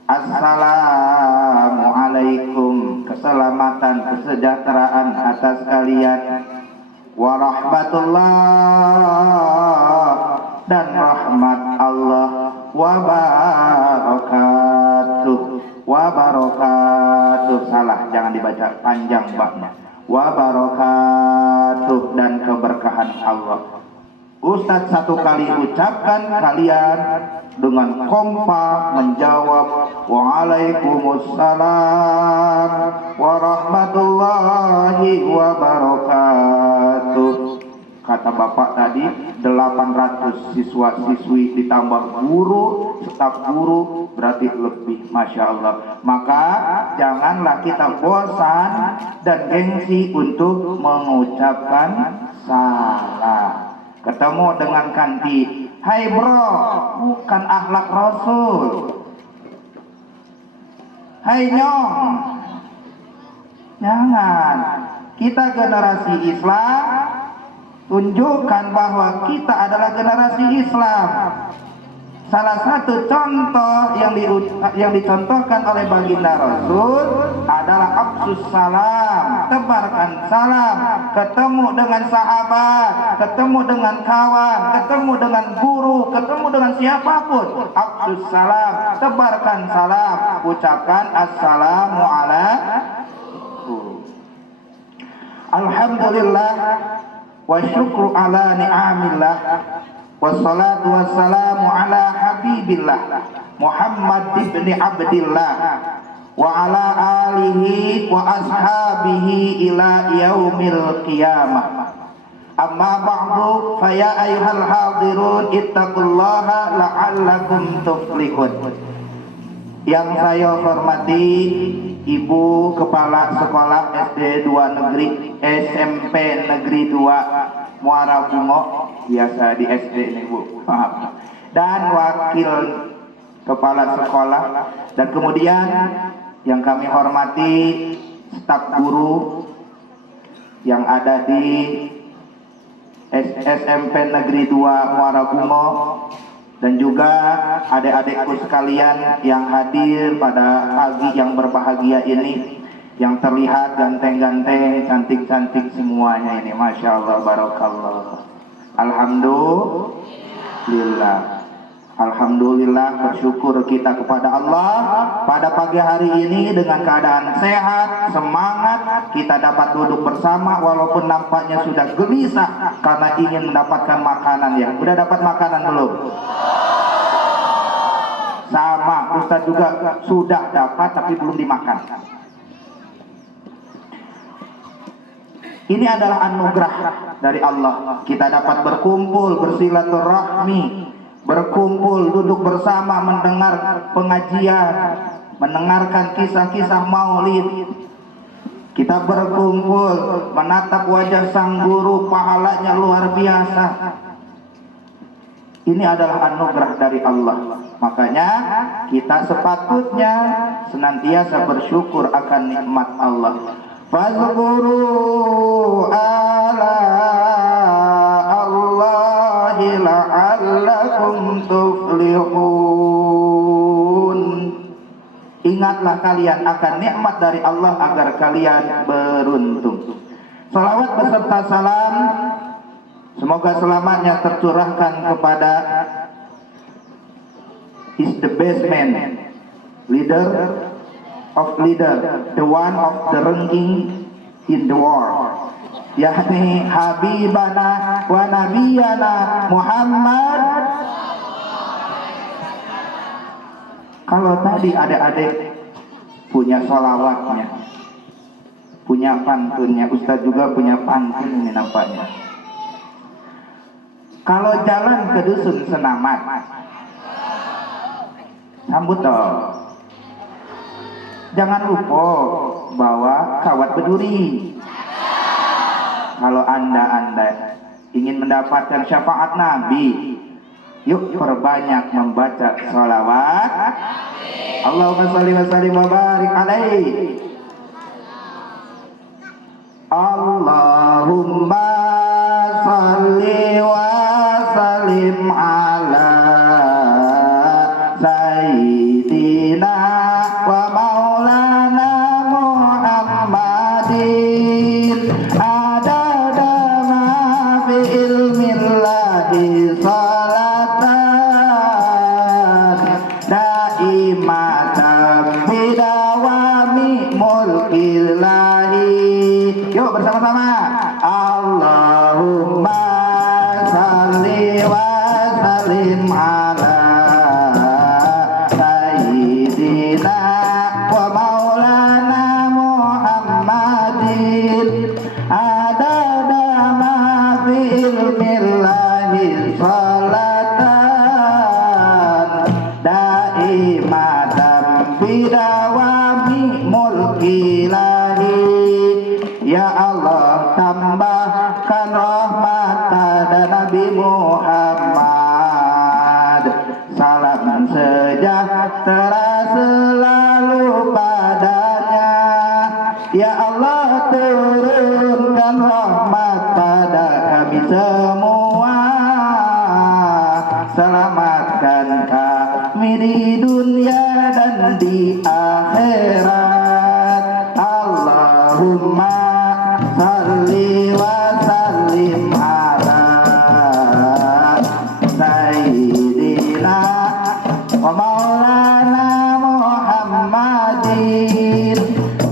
Assalamualaikum, keselamatan, kesejahteraan atas kalian, warahmatullah, dan rahmat Allah, wabarakatuh, salah, jangan dibaca panjang baknya, wabarakatuh, dan keberkahan Allah. Ustadz 1 kali ucapkan, kalian dengan kompak menjawab Waalaikumsalam warahmatullahi wabarakatuh. Kata bapak tadi 800 siswa-siswi ditambah guru, staf guru, berarti lebih, Masya Allah. Maka janganlah kita bosan dan gengsi untuk mengucapkan salam. Ketemu dengan kanti, hai bro, bukan akhlak Rasul. Hai nyong, jangan. Kita generasi Islam, tunjukkan bahwa kita adalah generasi Islam. Salah satu contoh yang dicontohkan oleh baginda Rasul adalah afsus salam, tebarkan salam. Ketemu dengan sahabat, ketemu dengan kawan, ketemu dengan guru, ketemu dengan siapapun, afsus salam, tebarkan salam, ucapkan assalamualaikum. Alhamdulillah wa syukru ala ni'amillah, wassalatu wassalamu ala habibillah Muhammad ibni Abdillah wa ala alihi wa ashabihi ila yaumil qiyamah. Amma ba'du, fa ya ayyuhal hadirun ittaqullaha la'allakum tuflihun. Yang saya hormati Ibu Kepala Sekolah SD 2 Negeri, SMP Negeri 2 Muara Bungo, biasa di SD ini Bu, dan Wakil Kepala Sekolah, dan kemudian yang kami hormati staf guru yang ada di SMP Negeri 2 Muara Bungo, dan juga adik-adikku sekalian yang hadir pada pagi yang berbahagia ini, yang terlihat ganteng-ganteng, cantik-cantik semuanya ini, Masya Allah, Barakallah. Alhamdulillah. Alhamdulillah, bersyukur kita kepada Allah pada pagi hari ini dengan keadaan sehat, semangat, kita dapat duduk bersama walaupun nampaknya sudah gelisah karena ingin mendapatkan makanan ya. Udah dapat makanan belum? Sama, Ustaz juga sudah dapat tapi belum dimakan. Ini adalah anugerah dari Allah. Kita dapat berkumpul, bersilaturahmi, berkumpul, duduk bersama, mendengar pengajian, mendengarkan kisah-kisah maulid. Kita berkumpul, menatap wajah sang guru, pahalanya luar biasa. Ini adalah anugerah dari Allah. Makanya kita sepatutnya senantiasa bersyukur akan nikmat Allah. Fazkuru ala Allahi la'allakum tuflihun. Ingatlah kalian akan nikmat dari Allah agar kalian beruntung. Salawat beserta salam semoga selamanya tercurahkan kepada is the best man, leader of leader, the one of the ranking in the world, yakni habibana wa nabiyana Muhammad. Kalau tadi adik-adik punya sholawatnya, punya pantunnya, Ustadz juga punya pantun ini nampaknya. Kalau jalan ke dusun Senamat, sambut dong. Jangan lupa bawa kawat berduri. Kalau anda ingin mendapatkan syafaat Nabi, yuk perbanyak membaca sholawat. Allahumma sholli wa sallim wa barik alaihi. Allahumma sholli wa sallim ala sayyidina wa maulana Muhammadin adada ma fi ilmillahi salatan daimatan bidawami mulkillahi. Yuk bersama-sama. Allahumma sholli wa sallim ala sayyidina wa maulana Muhammadin adada ma fi ilmillahi salatan daimatan bidawami mulkillahi. Ya Allah, tambahkan rahmat pada Nabi Muhammad, salam sejahtera selalu padanya. Ya Allah, turunkan rahmat pada kami semua, selamatkan kami di dunia dan di akhirat. Allahumma sholli wa sallim ala sayyidina wa maulana Muhammadin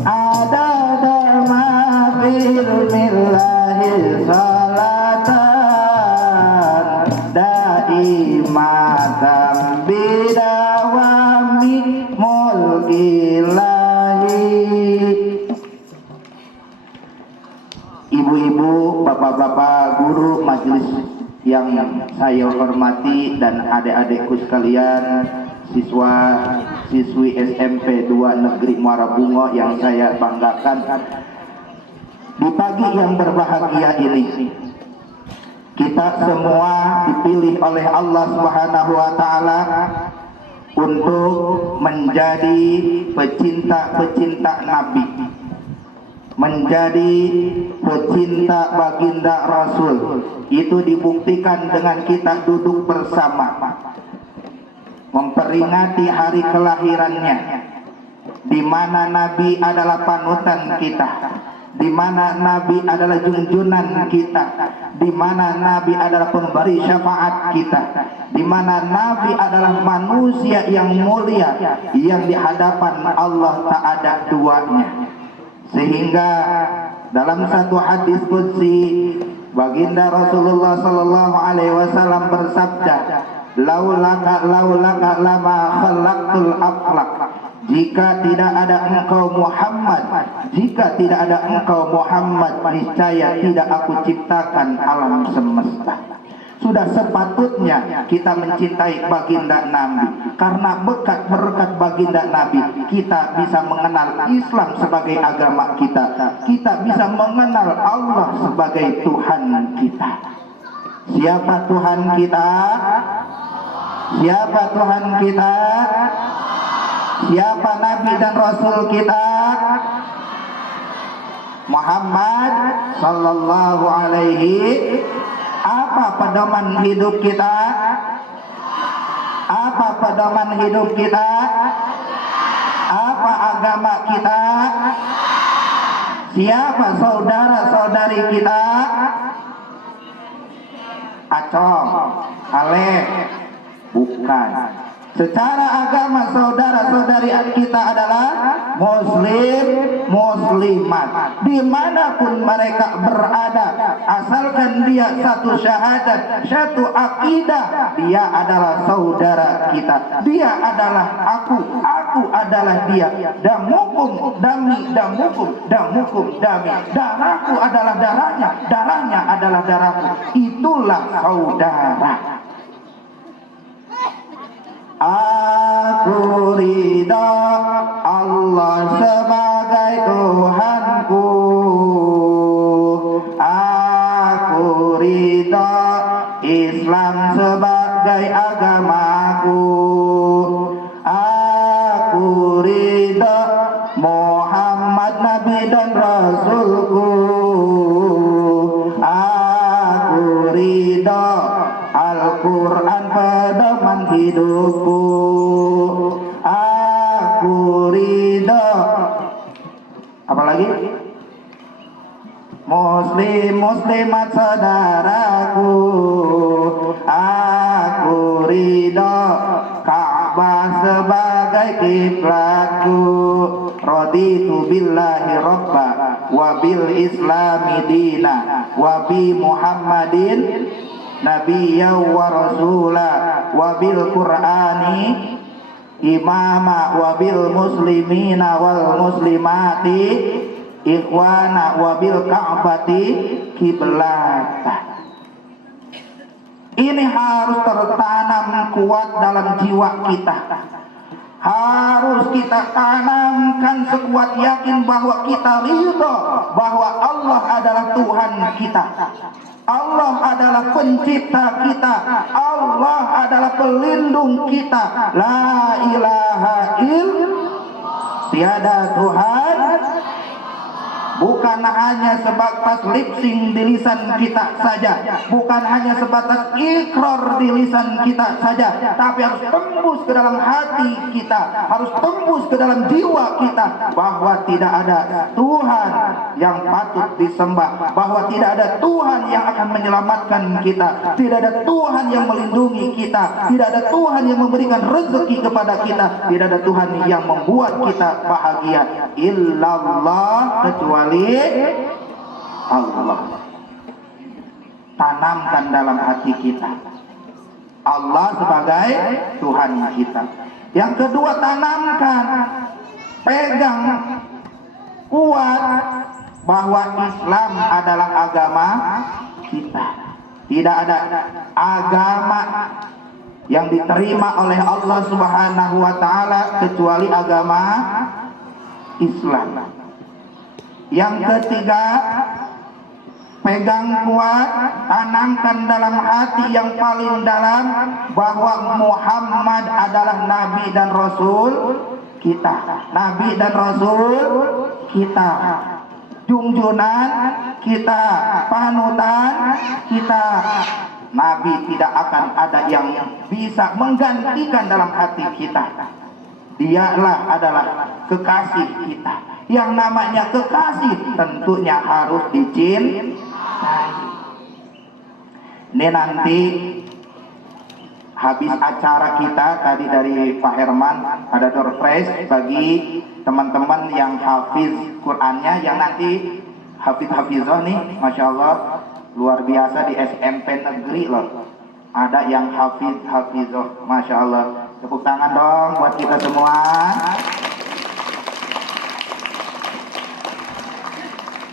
adada ma fi ilmillahi salatan daimatan bidawami mulkillahi. Ibu-ibu, bapak-bapak, guru majelis yang saya hormati dan adik-adikku sekalian, siswa-siswi SMP 2 Negeri Muara Bungo yang saya banggakan. Di pagi yang berbahagia ini, kita semua dipilih oleh Allah Subhanahu wa taala untuk menjadi pecinta-pecinta Nabi, menjadi pecinta baginda Rasul. Itu dibuktikan dengan kita duduk bersama memperingati hari kelahirannya, di mana Nabi adalah panutan kita, di mana Nabi adalah junjunan kita, di mana Nabi adalah pemberi syafaat kita, di mana Nabi adalah manusia yang mulia yang di hadapan Allah tak ada duanya. Sehingga dalam satu hadis qudsi baginda Rasulullah sallallahu alaihi wasallam bersabda, laulaka lama khalaqtul aflaq. Jika tidak ada engkau Muhammad, jika tidak ada engkau Muhammad, niscaya tidak aku ciptakan alam semesta. Sudah sepatutnya kita mencintai baginda Nabi, karena berkat baginda Nabi kita bisa mengenal Islam sebagai agama kita, kita bisa mengenal Allah sebagai Tuhan kita. Siapa Tuhan kita? Siapa Tuhan kita? Siapa Nabi dan Rasul kita? Muhammad sallallahu alaihi. Apa pedoman hidup kita? Apa pedoman hidup kita? Apa agama kita? Siapa saudara-saudari kita? Acong, Alef, bukan. Secara agama saudara-saudari kita adalah muslim, muslimat. Dimanapun mereka berada, asalkan dia satu syahadat, satu akidah, dia adalah saudara kita. Dia adalah aku adalah dia. Damukum dami, damukum dami. Darahku adalah darahnya, darahnya adalah darahku. Itulah saudara. Aku ridha Allah sebagai Tuhanku. Aku ridha Islam sebagai agamaku. Aku ridha Muhammad Nabi dan Rasulku. Aku ridha Al-Quran pedoman hidupku. Aku ridha apalagi muslim muslimat saudaraku. Aku ridha Ka'bah sebagai kiblatku. Raditu billahi rabba wa bil islami dina wa bi Muhammadin nabiyya wa rasula wa bil qur'ani imama wa bil muslimina wal muslimati ikhwana wa bil ka'bati kiblata. Ini harus tertanam kuat dalam jiwa kita. Harus kita tanamkan sekuat yakin bahwa kita ridha bahwa Allah adalah Tuhan kita. Allah adalah pencipta kita. Allah adalah pelindung kita. La ilaha illallah. Tiada Tuhan. Bukan hanya sebatas lip-sync di lisan kita saja, bukan hanya sebatas ikrar di lisan kita saja, tapi harus tembus ke dalam hati kita, harus tembus ke dalam jiwa kita bahwa tidak ada Tuhan yang patut disembah, bahwa tidak ada Tuhan yang akan menyelamatkan kita, tidak ada Tuhan yang melindungi kita, tidak ada Tuhan yang memberikan rezeki kepada kita, tidak ada Tuhan yang membuat kita bahagia. Illallah, kecuali Allah. Tanamkan dalam hati kita Allah sebagai Tuhan kita. Yang kedua, tanamkan, pegang kuat bahwa Islam adalah agama kita. Tidak ada agama yang diterima oleh Allah Subhanahu wa taala kecuali agama Islam. Yang ketiga, pegang kuat, tanamkan dalam hati yang paling dalam bahwa Muhammad adalah Nabi dan Rasul kita. Nabi dan Rasul kita. Junjunan kita, panutan kita. Nabi tidak akan ada yang bisa menggantikan dalam hati kita. Dialah adalah kekasih kita. Yang namanya kekasih tentunya harus dicintai. Ini nanti habis acara kita tadi dari Pak Herman ada door prize bagi teman-teman yang hafiz Qur'annya, yang nanti hafiz-hafizah nih, Masya Allah luar biasa di SMP negeri loh. Ada yang hafiz-hafizah, Masya Allah. Tepuk tangan dong buat kita semua.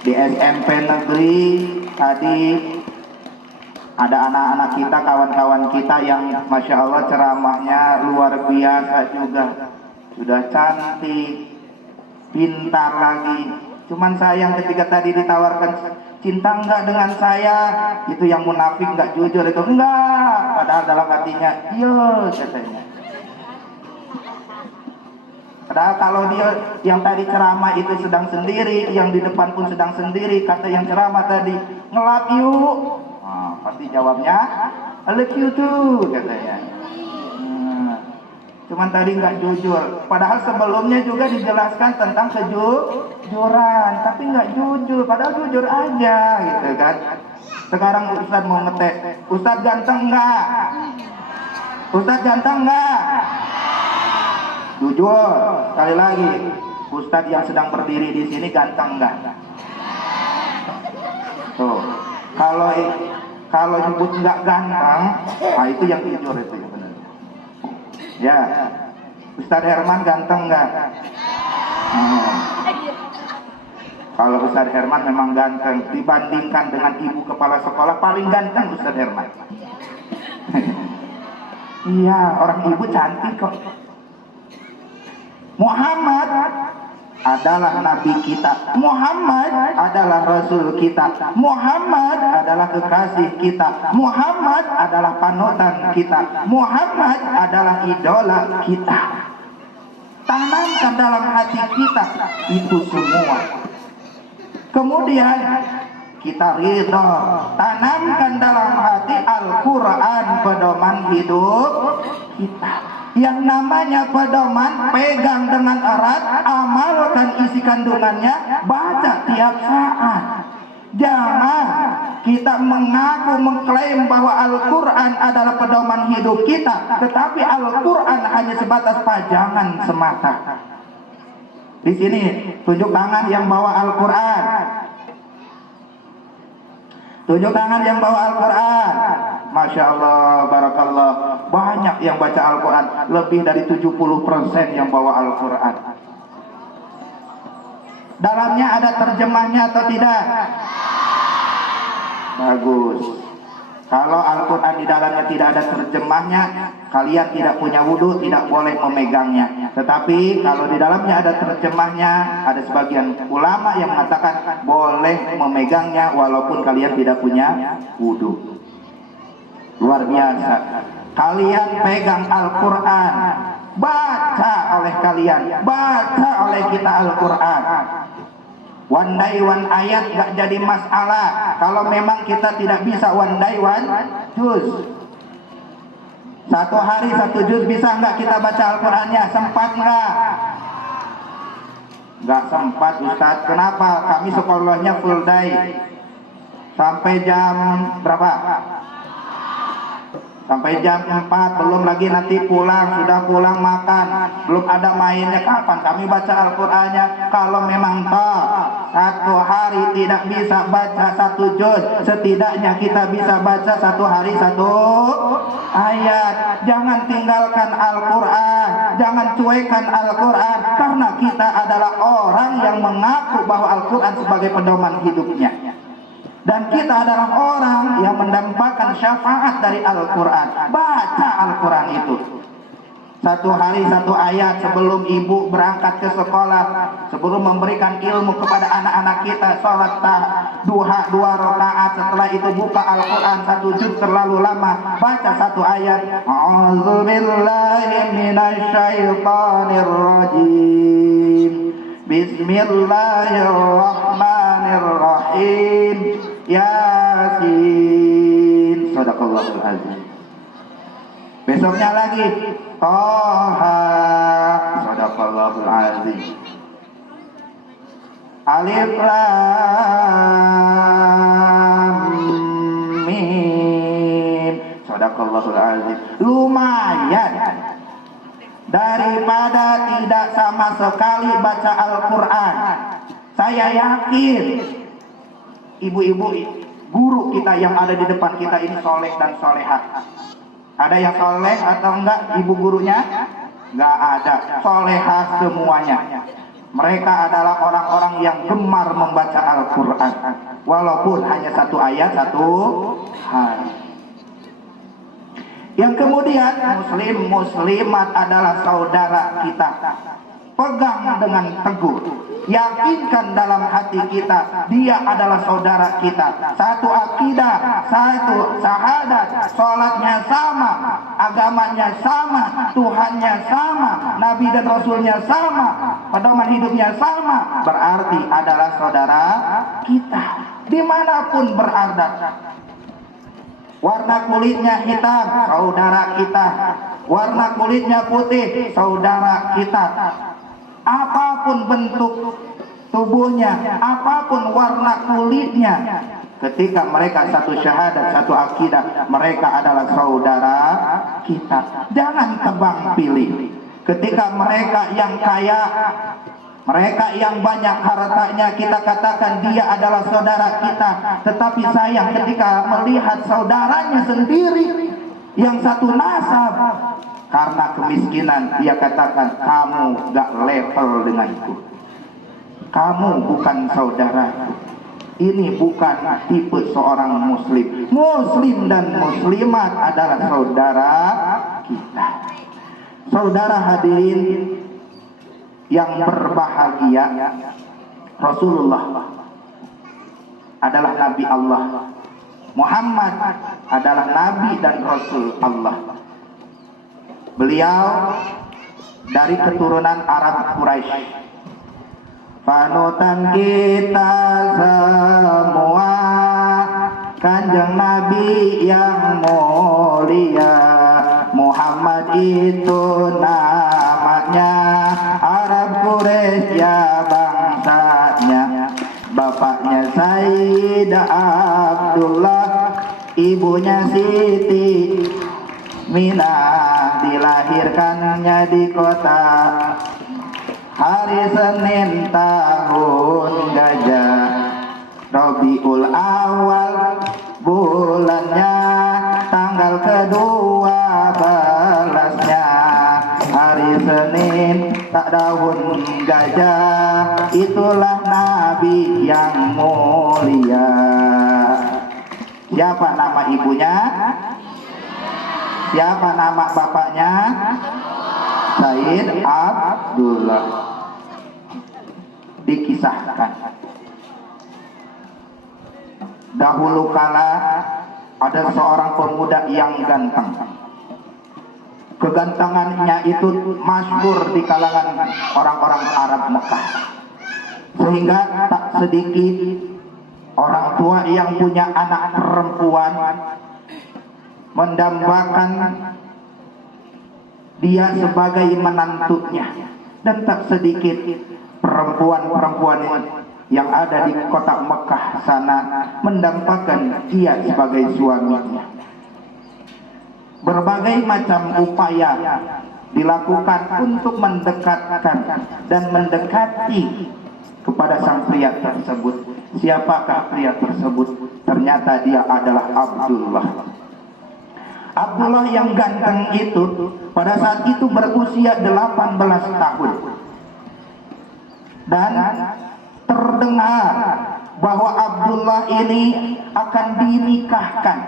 Di SMP negeri tadi ada anak-anak kita, kawan-kawan kita yang Masya Allah ceramahnya luar biasa juga. Sudah cantik, pintar lagi. Cuman sayang ketika tadi ditawarkan cinta enggak dengan saya, itu yang munafik, enggak jujur itu enggak. Padahal dalam hatinya iya katanya. Padahal kalau dia yang tadi ceramah itu sedang sendiri, yang di depan pun sedang sendiri, kata yang ceramah tadi, ngelap yuk. Nah, pasti jawabnya, I love you too, katanya. Cuman tadi nggak jujur. Padahal sebelumnya juga dijelaskan tentang kejujuran, tapi nggak jujur. Padahal jujur aja, gitu kan. Sekarang Ustadz mau ngetes, Ustadz ganteng nggak? Ustadz ganteng nggak? Jujur, sekali lagi, Ustadz yang sedang berdiri di sini ganteng nggak? Tuh, kalau nyebut nggak ganteng, nah itu yang jujur itu yang benar. Ya, Ustadz Herman ganteng nggak? Kalau Ustadz Herman memang ganteng, dibandingkan dengan ibu kepala sekolah paling ganteng Ustadz Herman. Iya, orang ibu cantik kok. Muhammad adalah nabi kita, Muhammad adalah rasul kita, Muhammad adalah kekasih kita, Muhammad adalah panutan kita, Muhammad adalah idola kita. Tanamkan dalam hati kita itu semua. Kemudian kita ridho, tanamkan dalam hati Al-Quran pedoman hidup kita. Yang namanya pedoman, pegang dengan erat, amalkan isi kandungannya, baca tiap saat. Jangan kita mengaku mengklaim bahwa Al-Quran adalah pedoman hidup kita, tetapi Al-Quran hanya sebatas pajangan semata. Di sini tunjuk tangan yang bawa Al-Quran. Tunjuk tangan yang bawa Al-Quran. Masya Allah, barakallah. Banyak yang baca Al-Quran. Lebih dari 70% yang bawa Al-Quran. Dalamnya ada terjemahnya atau tidak? Bagus. Kalau Al-Quran di dalamnya tidak ada terjemahnya, kalian tidak punya wudhu, tidak boleh memegangnya. Tetapi kalau di dalamnya ada terjemahnya, ada sebagian ulama yang mengatakan boleh memegangnya walaupun kalian tidak punya wudhu. Luar biasa. Kalian pegang Al-Quran, baca oleh kalian, baca oleh kita Al-Quran. One day one ayat gak jadi masalah. Kalau memang kita tidak bisa one day one juz. Satu hari satu juz bisa nggak kita baca Al-Qurannya? Sempat nggak? Nggak sempat Ustaz. Kenapa? Kami sekolahnya full day. Sampai jam berapa? Sampai jam 4, belum lagi nanti pulang, sudah pulang makan, belum ada mainnya. Kapan kami baca Al-Qurannya? Kalau memang satu hari tidak bisa baca satu juz, setidaknya kita bisa baca satu hari satu ayat. Jangan tinggalkan Al-Quran, jangan cuekan Al-Quran, karena kita adalah orang yang mengaku bahwa Al-Quran sebagai pedoman hidupnya. Dan kita adalah orang yang mendapatkan syafaat dari Al-Quran. Baca Al-Quran itu. Satu hari satu ayat sebelum ibu berangkat ke sekolah, sebelum memberikan ilmu kepada anak-anak kita, sholat duha 2 rakaat, setelah itu buka Al-Quran 1 juz terlalu lama, baca 1 ayat. A'udzubillahi minasyaitonirrajim. Bismillahirrahmanirrahim. Yasin. Sadaqallahul azim. Besoknya lagi Toha. Sadaqallahul azim. Alif Lam Mim. Sadaqallahul azim. Lumayan daripada tidak sama sekali baca Al-Quran. Saya yakin ibu-ibu guru kita yang ada di depan kita ini soleh dan solehah. Ada yang soleh atau enggak ibu gurunya? Enggak ada. Solehah semuanya. Mereka adalah orang-orang yang gemar membaca Al-Quran, walaupun hanya 1 ayat 1 hari. Yang kemudian muslim muslimat adalah saudara kita. Pegang dengan teguh, yakinkan dalam hati kita dia adalah saudara kita. Satu akidah, satu syahadat, sholatnya sama, agamanya sama, Tuhannya sama, Nabi dan Rasulnya sama, pedoman hidupnya sama, berarti adalah saudara kita dimanapun berada. Warna kulitnya hitam, saudara kita. Warna kulitnya putih, saudara kita. Apapun bentuk tubuhnya, apapun warna kulitnya, ketika mereka satu syahadat, satu akidah, mereka adalah saudara kita. Jangan tebang pilih. Ketika mereka yang kaya, mereka yang banyak hartanya, kita katakan dia adalah saudara kita. Tetapi sayang ketika melihat saudaranya sendiri yang satu nasab, karena kemiskinan dia katakan, kamu gak level denganku, kamu bukan saudaraku. Ini bukan tipe seorang muslim. Muslim dan muslimat adalah saudara kita. Saudara hadirin yang berbahagia, Rasulullah adalah Nabi Allah, Muhammad adalah Nabi dan Rasul Allah. Beliau dari keturunan Arab Quraisy. Panutan kita semua Kanjeng Nabi yang mulia, Muhammad itu namanya, Arab Quraisy ya bangsanya. Bapaknya Sayyidah Abdullah, ibunya Siti Minah, dilahirkannya di kota hari Senin tahun gajah, Rabiul Awal bulannya, tanggal ke-12-nya, hari Senin tak daun gajah, itulah Nabi yang mulia. Siapa nama ibunya? Siapa nama bapaknya? Sayyid Abdullah. Dikisahkan dahulu kala ada seorang pemuda yang ganteng. Kegantengannya itu masyhur di kalangan orang-orang Arab Mekah, sehingga tak sedikit orang tua yang punya anak perempuan mendambakan dia sebagai menantunya, dan tak sedikit perempuan-perempuan yang ada di kota Mekah sana mendambakan dia sebagai suaminya. Berbagai macam upaya dilakukan untuk mendekatkan dan mendekati kepada sang pria tersebut. Siapakah pria tersebut? Ternyata dia adalah Abdullah. Abdullah yang ganteng itu pada saat itu berusia 18 tahun. Dan terdengar bahwa Abdullah ini akan dinikahkan.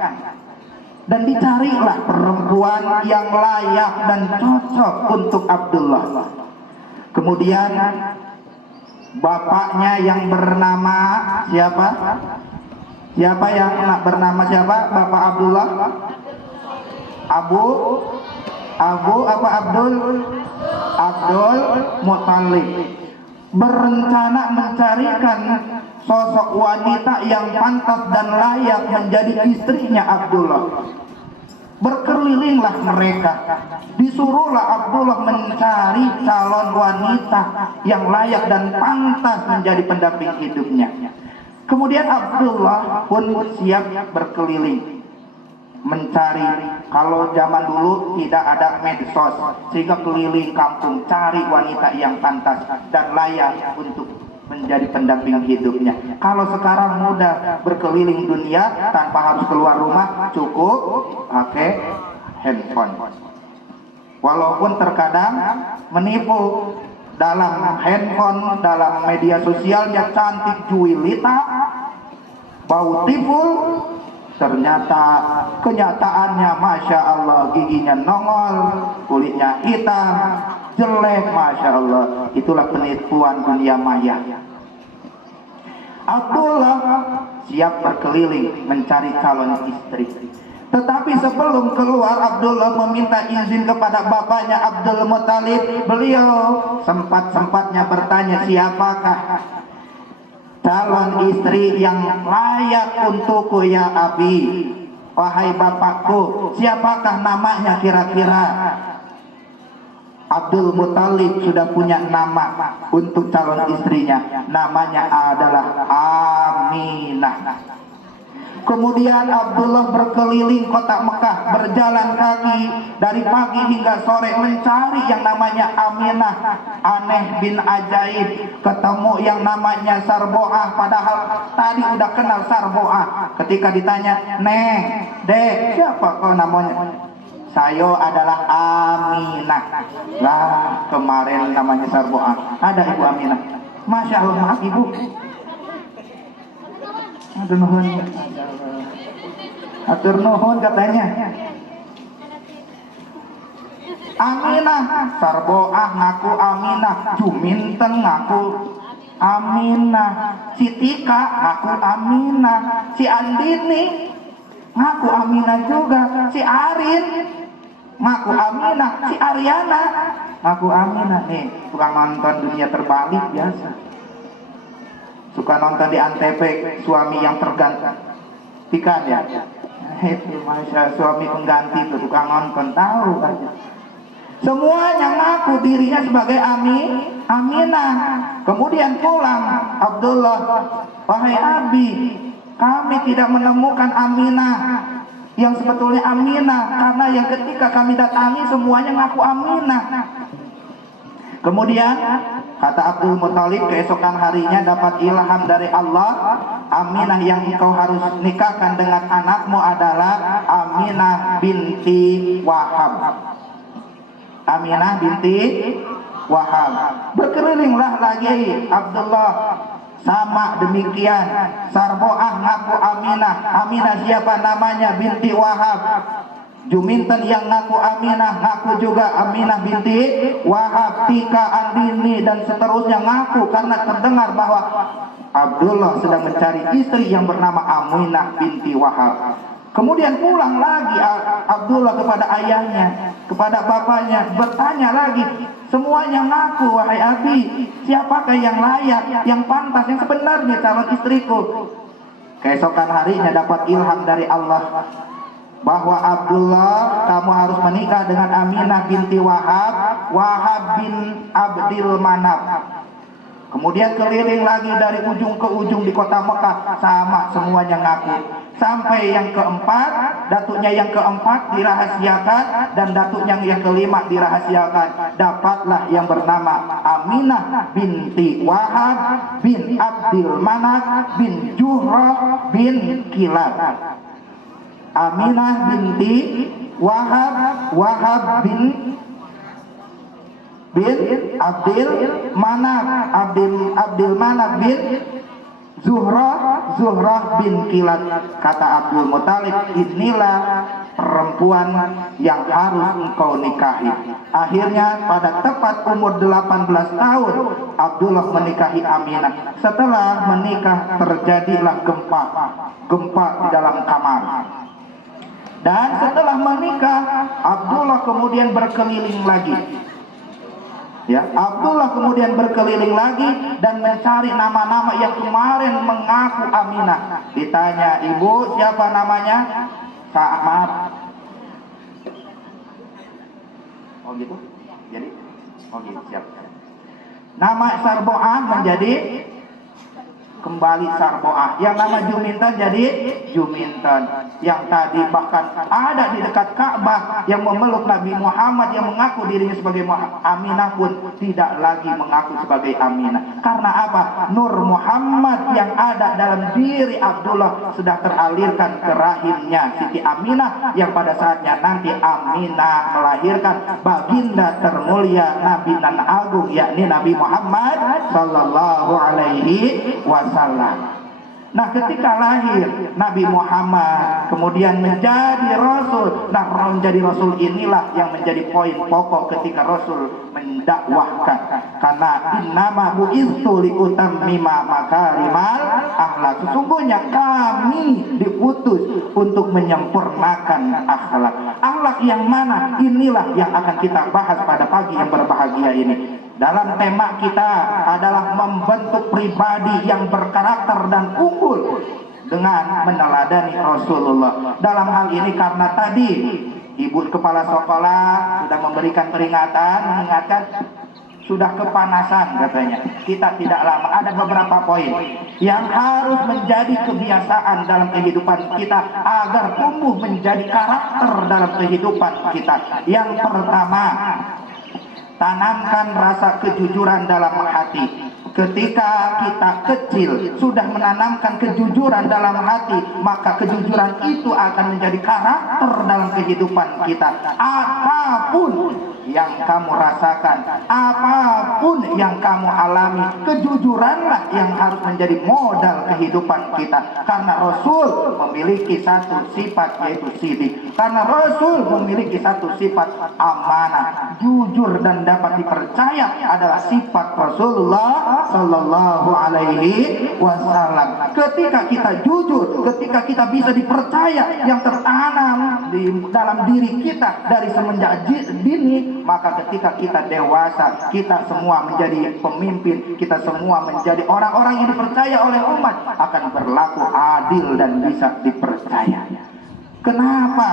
Dan dicarilah perempuan yang layak dan cocok untuk Abdullah. Kemudian bapaknya yang bernama siapa? Siapa yang bernama siapa? Bapak Abdullah? Abdul Muthalib berencana mencarikan sosok wanita yang pantas dan layak menjadi istrinya Abdullah. Berkelilinglah mereka, disuruhlah Abdullah mencari calon wanita yang layak dan pantas menjadi pendamping hidupnya. Kemudian Abdullah pun siap berkeliling mencari. Kalau zaman dulu tidak ada medsos, sehingga keliling kampung cari wanita yang pantas dan layak untuk menjadi pendamping hidupnya. Kalau sekarang mudah berkeliling dunia tanpa harus keluar rumah, cukup pakai handphone. Walaupun terkadang menipu, dalam handphone, dalam media sosialnya cantik juwilita, bau tiful, ternyata kenyataannya Masya Allah giginya nongol, kulitnya hitam, jelek, Masya Allah. Itulah penipuan dunia maya. Abdullah siap berkeliling mencari calon istri. Tetapi sebelum keluar, Abdullah meminta izin kepada bapaknya Abdul Muthalib. Beliau sempat-sempatnya bertanya, siapakah calon istri yang layak untukku ya Abi? Wahai bapakku, siapakah namanya kira-kira? Abdul Muthalib sudah punya nama untuk calon istrinya. Namanya adalah Aminah. Kemudian Abdullah berkeliling kota Mekah, berjalan kaki dari pagi hingga sore mencari yang namanya Aminah. Aneh bin ajaib, ketemu yang namanya Sarboah, padahal tadi udah kenal Sarboah. Ketika ditanya, "Neng, Dek, siapa kau namanya?" "Saya adalah Aminah." Lah, kemarin namanya Sarboah, ada Ibu Aminah. "Masya Allah, maaf Ibu." Atur nuhun. Atur nuhun katanya. Aminah, Sarboah ngaku Aminah, Juminten ngaku Aminah, si Tika ngaku Aminah, si Andini ngaku Aminah juga, si Arin ngaku Aminah, si Ariana ngaku Aminah. Nih, tukang nonton dunia terbalik biasa. Suka nonton di Antv suami yang tergantikan ya. Itu masya suami pengganti itu tukang nonton tahu aja. Semuanya ngaku dirinya sebagai Aminah. Kemudian pulang Abdullah, "Wahai Abi, kami tidak menemukan Aminah yang sebetulnya Aminah, karena yang ketika kami datangi semuanya ngaku Aminah." Kemudian kata Abdul Muthalib, keesokan harinya dapat ilham dari Allah, Aminah yang engkau harus nikahkan dengan anakmu adalah Aminah binti Wahab. Aminah binti Wahab. Berkelilinglah lagi Abdullah, sama demikian. Sarboah ngaku Aminah. Aminah siapa namanya? Binti Wahab. Juminten yang ngaku Aminah, ngaku juga Aminah binti Wahab. Tika, Andini dan seterusnya ngaku karena terdengar bahwa Abdullah sedang mencari istri yang bernama Aminah binti Wahab. Kemudian pulang lagi Abdullah kepada ayahnya, kepada bapaknya, bertanya lagi. Semuanya ngaku, "Wahai Abi, siapakah yang layak, yang pantas, yang sebenarnya calon istriku?" Keesokan harinya dapat ilham dari Allah bahwa Abdullah, kamu harus menikah dengan Aminah binti Wahab, Wahab bin Abdil Manaf. Kemudian keliling lagi dari ujung ke ujung di kota Mekah, sama semuanya ngaku. Sampai yang keempat, datuknya yang keempat dirahasiakan dan datuknya yang kelima dirahasiakan. Dapatlah yang bernama Aminah binti Wahab bin Abdil Manaf bin Juhrah bin Kilab. Aminah binti Wahab bin Abdil Manaf bin Zuhrah bin Kilab. Kata Abdul Muthalib, "Inilah perempuan yang harus engkau nikahi." Akhirnya pada tepat umur 18 tahun Abdullah menikahi Aminah. Setelah menikah terjadilah gempa di dalam kamar. Dan setelah menikah Abdullah kemudian berkeliling lagi. Ya, Abdullah kemudian berkeliling lagi dan mencari nama-nama yang kemarin mengaku Aminah. Ditanya, "Ibu, siapa namanya?" "Maaf." Oh gitu? Jadi? Oh gitu, siap. Nama Sarboah menjadi kembali Sarboah. Yang nama Juminten jadi Juminten. Yang tadi bahkan ada di dekat Ka'bah yang memeluk Nabi Muhammad yang mengaku dirinya sebagai Aminah pun tidak lagi mengaku sebagai Aminah. Karena apa? Nur Muhammad yang ada dalam diri Abdullah sudah teralirkan ke rahimnya Siti Aminah, yang pada saatnya nanti Aminah melahirkan baginda termulia Nabi nan agung, yakni Nabi Muhammad sallallahu alaihi wasallam. Nah, ketika lahir Nabi Muhammad kemudian menjadi Rasul. Nah, menjadi Rasul inilah yang menjadi poin pokok ketika Rasul mendakwahkan. Karena innama bu'istu liutammima makarimal akhlak. Sesungguhnya kami diutus untuk menyempurnakan akhlak. Akhlak yang mana? Inilah yang akan kita bahas pada pagi yang berbahagia ini. Dalam tema kita adalah membentuk pribadi yang berkarakter dan unggul dengan meneladani Rasulullah. Dalam hal ini karena tadi Ibu Kepala Sekolah sudah memberikan peringatan, mengingatkan sudah kepanasan katanya. Kita tidak lama. Ada beberapa poin yang harus menjadi kebiasaan dalam kehidupan kita agar tumbuh menjadi karakter dalam kehidupan kita. Yang pertama, tanamkan rasa kejujuran dalam hati. Ketika kita kecil sudah menanamkan kejujuran dalam hati, maka kejujuran itu akan menjadi karakter dalam kehidupan kita. Apapun yang kamu rasakan, apapun yang kamu alami, kejujuranlah yang harus menjadi modal kehidupan kita. Karena Rasul memiliki satu sifat, yaitu sidik. Karena Rasul memiliki satu sifat, amanah. Jujur dan dapat dipercaya adalah sifat Rasulullah Sallallahu Alaihi Wasallam. Ketika kita jujur, ketika kita bisa dipercaya, yang tertanam di dalam diri kita dari semenjak dini, maka ketika kita dewasa, kita semua menjadi pemimpin, kita semua menjadi orang-orang yang dipercaya oleh umat, akan berlaku adil dan bisa dipercaya. Kenapa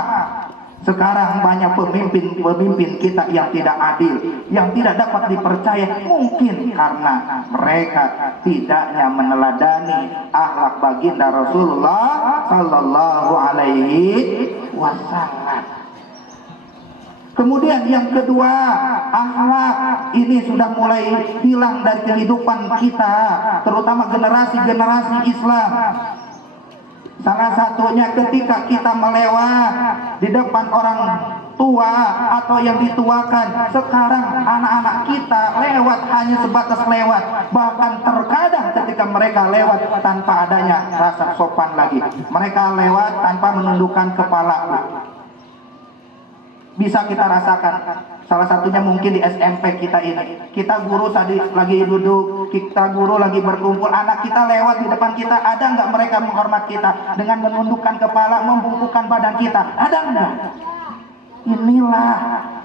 sekarang banyak pemimpin kita yang tidak adil, yang tidak dapat dipercaya? Mungkin karena mereka tidaknya meneladani akhlak baginda Rasulullah Sallallahu Alaihi Wasallam. Kemudian yang kedua, akhlak ini sudah mulai hilang dari kehidupan kita, terutama generasi-generasi Islam. Salah satunya ketika kita melewat di depan orang tua atau yang dituakan. Sekarang anak-anak kita lewat hanya sebatas lewat. Bahkan terkadang ketika mereka lewat tanpa adanya rasa sopan lagi. Mereka lewat tanpa menundukkan kepala. Bisa kita rasakan. Salah satunya mungkin di SMP kita ini. Kita guru tadi lagi duduk, kita guru lagi berkumpul, anak kita lewat di depan kita, ada nggak mereka menghormat kita dengan menundukkan kepala, membungkukkan badan kita? Ada nggak? Inilah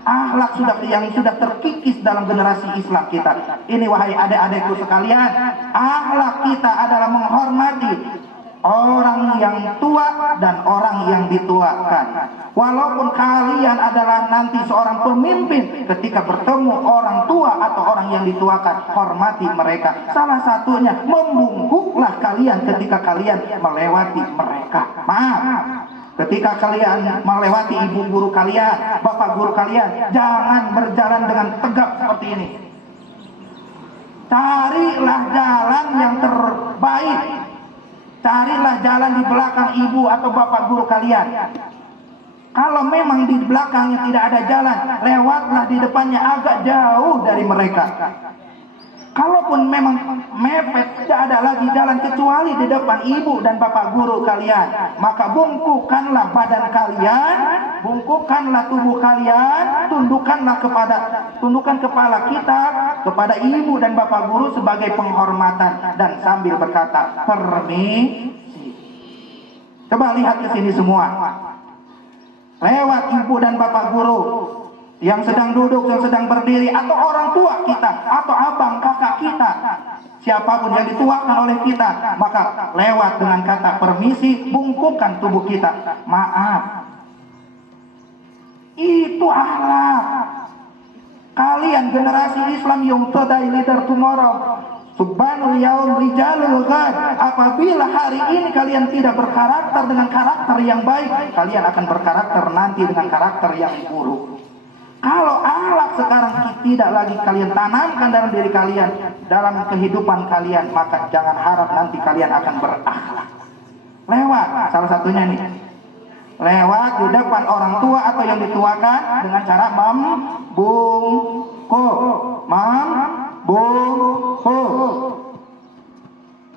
akhlak yang sudah terkikis dalam generasi Islam kita. Ini wahai adik-adikku sekalian, akhlak kita adalah menghormati orang yang tua dan orang yang dituakan. Walaupun kalian adalah nanti seorang pemimpin, ketika bertemu orang tua atau orang yang dituakan, hormati mereka. Salah satunya membungkuklah kalian ketika kalian melewati mereka. Maaf, ketika kalian melewati ibu guru kalian, bapak guru kalian, jangan berjalan dengan tegap seperti ini. Carilah jalan yang terbaik. Carilah jalan di belakang ibu atau bapak guru kalian. Kalau memang di belakangnya tidak ada jalan, lewatlah di depannya agak jauh dari mereka. Kalaupun memang mepet, tidak ada lagi jalan kecuali di depan ibu dan bapak guru kalian, maka bungkukkanlah badan kalian, bungkukkanlah tubuh kalian, tundukkan kepala kita kepada ibu dan bapak guru sebagai penghormatan, dan sambil berkata permisi. Coba lihat ke sini semua. Lewat ibu dan bapak guru yang sedang duduk, yang sedang berdiri, atau orang tua kita, atau abang kakak kita, siapapun yang dituakan oleh kita, maka lewat dengan kata permisi, bungkukkan tubuh kita. Maaf, itu akhlak. Kalian generasi Islam yang today leader tomorrow, subhanul yaum rijalul ghad. Apabila hari ini kalian tidak berkarakter dengan karakter yang baik, kalian akan berkarakter nanti dengan karakter yang buruk. Kalau akhlak sekarang tidak lagi kalian tanamkan dalam diri kalian, dalam kehidupan kalian, maka jangan harap nanti kalian akan berakhlak. Lewat, salah satunya nih, lewat di depan orang tua atau yang dituakan dengan cara membungkuk.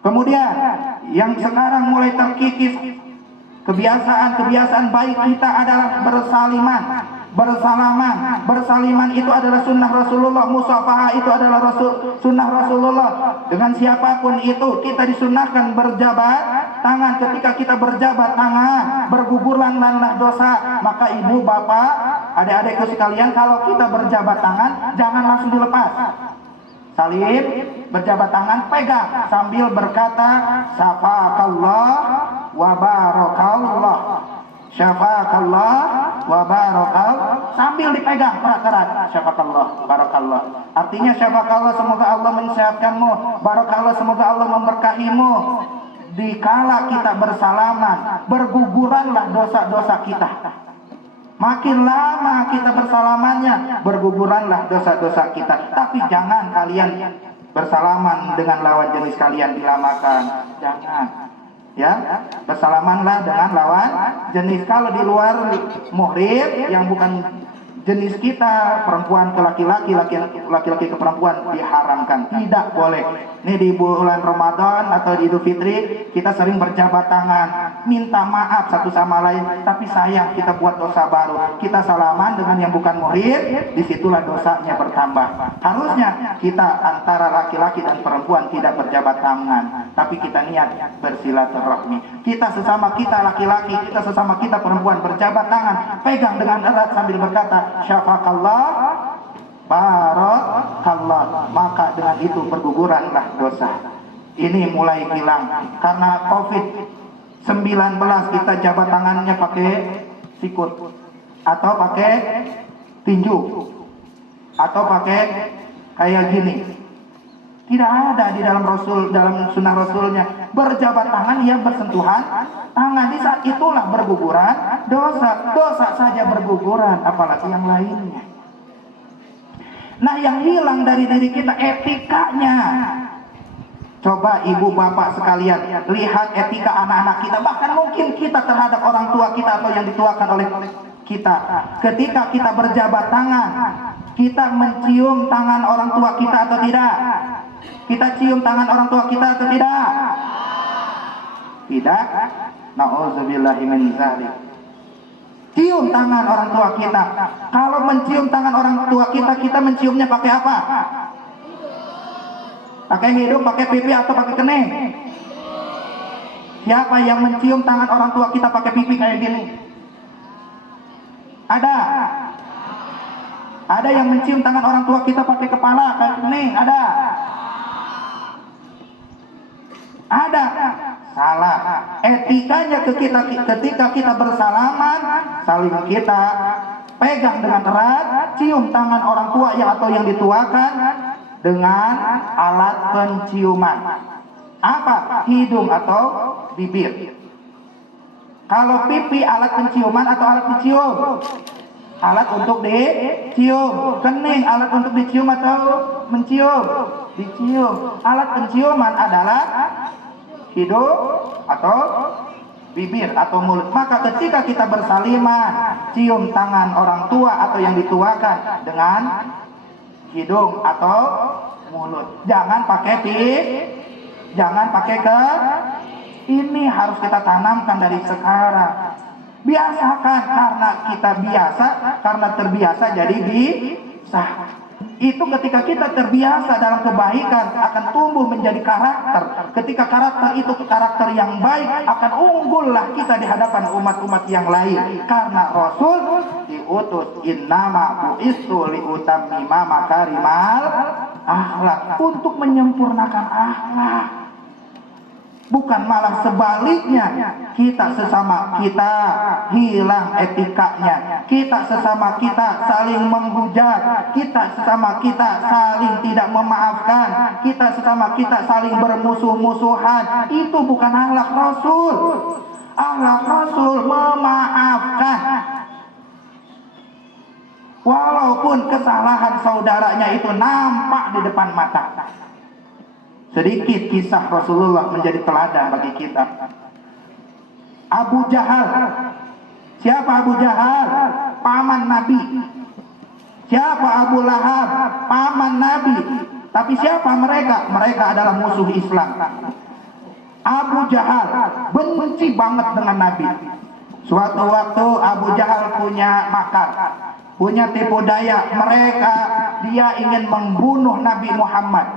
Kemudian yang sekarang mulai terkikis, kebiasaan baik kita adalah bersalaman. Bersaliman itu adalah sunnah Rasulullah. Musafahah itu adalah sunnah Rasulullah. Dengan siapapun itu kita disunnahkan berjabat tangan. Ketika kita berjabat tangan, bergugurlah dosa. Maka ibu, bapak, adik-adikku sekalian, kalau kita berjabat tangan, jangan langsung dilepas. Salim, berjabat tangan, pegang sambil berkata syafakallah wa barakallah. Syafakallah wa barakal, sambil dipegang erat-erat. Syafakallah, barakallah. Artinya syafakallah, semoga Allah mensehatkanmu, barakallah, semoga Allah memberkahimu. Dikala kita bersalaman, berguguranlah dosa-dosa kita. Makin lama kita bersalamannya, berguguranlah dosa-dosa kita. Tapi jangan kalian bersalaman dengan lawan jenis kalian dilamakan. Jangan. Ya, bersalamanlah dengan lawan jenis. Kalau di luar muhrim yang bukan jenis kita, perempuan ke laki-laki, laki-laki ke perempuan, diharamkan, tidak boleh. Ini di bulan Ramadan atau di Idul Fitri kita sering berjabat tangan, minta maaf satu sama lain, tapi sayang kita buat dosa baru. Kita salaman dengan yang bukan muhrim, disitulah dosanya bertambah. Harusnya kita antara laki-laki dan perempuan tidak berjabat tangan, tapi kita niat bersilaturahmi. Kita sesama kita laki-laki, kita sesama kita perempuan berjabat tangan, pegang dengan erat sambil berkata syafakallah, barakallah, maka dengan itu berguguranlah dosa. Ini mulai hilang karena COVID-19. Kita jabat tangannya pakai sikut atau pakai tinju atau pakai kayak gini. Tidak ada di dalam Rasul, dalam sunnah Rasulnya berjabat tangan, ia bersentuhan tangan. Di saat itulah berguguran dosa saja berguguran, apalagi yang lainnya. Nah, yang hilang dari diri kita etikanya. Coba ibu bapak sekalian lihat etika anak-anak kita, bahkan mungkin kita terhadap orang tua kita atau yang dituakan oleh kita. Ketika kita berjabat tangan, kita mencium tangan orang tua kita atau tidak? Kita cium tangan orang tua kita atau tidak? Tidak. Nauzubillahi min dzalik. Cium tangan orang tua kita. Kalau mencium tangan orang tua kita, kita menciumnya pakai apa? Pakai hidung, pakai pipi, atau pakai kening? Siapa yang mencium tangan orang tua kita pakai pipi kayak gini? Ada? Ada yang mencium tangan orang tua kita pakai kepala kayak kening? Ada? Ada. Salah. Etikanya ketika kita bersalaman, saling kita pegang dengan erat, cium tangan orang tua atau yang dituakan dengan alat penciuman. Apa? Hidung atau bibir. Kalau pipi alat penciuman atau alat dicium? Alat untuk dicium. Kening alat untuk dicium atau mencium? Dicium. Alat penciuman adalah hidung atau bibir atau mulut. Maka ketika kita bersalimah, cium tangan orang tua atau yang dituakan dengan hidung atau mulut. Jangan pakai jangan pakai ini harus kita tanamkan dari sekarang. Biasakan, karena kita biasa, karena terbiasa jadi bisa. Itu ketika kita terbiasa dalam kebaikan akan tumbuh menjadi karakter. Ketika karakter itu karakter yang baik, akan unggullah kita di hadapan umat-umat yang lain. Karena Rasul diutus innama bu'istu liutammima makarimal akhlak, untuk menyempurnakan akhlak. Bukan malah sebaliknya, kita sesama kita hilang etikanya, kita sesama kita saling menghujat, kita sesama kita saling tidak memaafkan, kita sesama kita saling bermusuh-musuhan. Itu bukan akhlak Rasul. Akhlak Rasul memaafkan. Walaupun kesalahan saudaranya itu nampak di depan mata. Sedikit kisah Rasulullah menjadi teladan bagi kita. Abu Jahal. Siapa Abu Jahal? Paman Nabi. Siapa Abu Lahab? Paman Nabi. Tapi siapa mereka? Mereka adalah musuh Islam. Abu Jahal benci banget dengan Nabi. Suatu waktu Abu Jahal punya makar, punya tipu daya. Dia ingin membunuh Nabi Muhammad.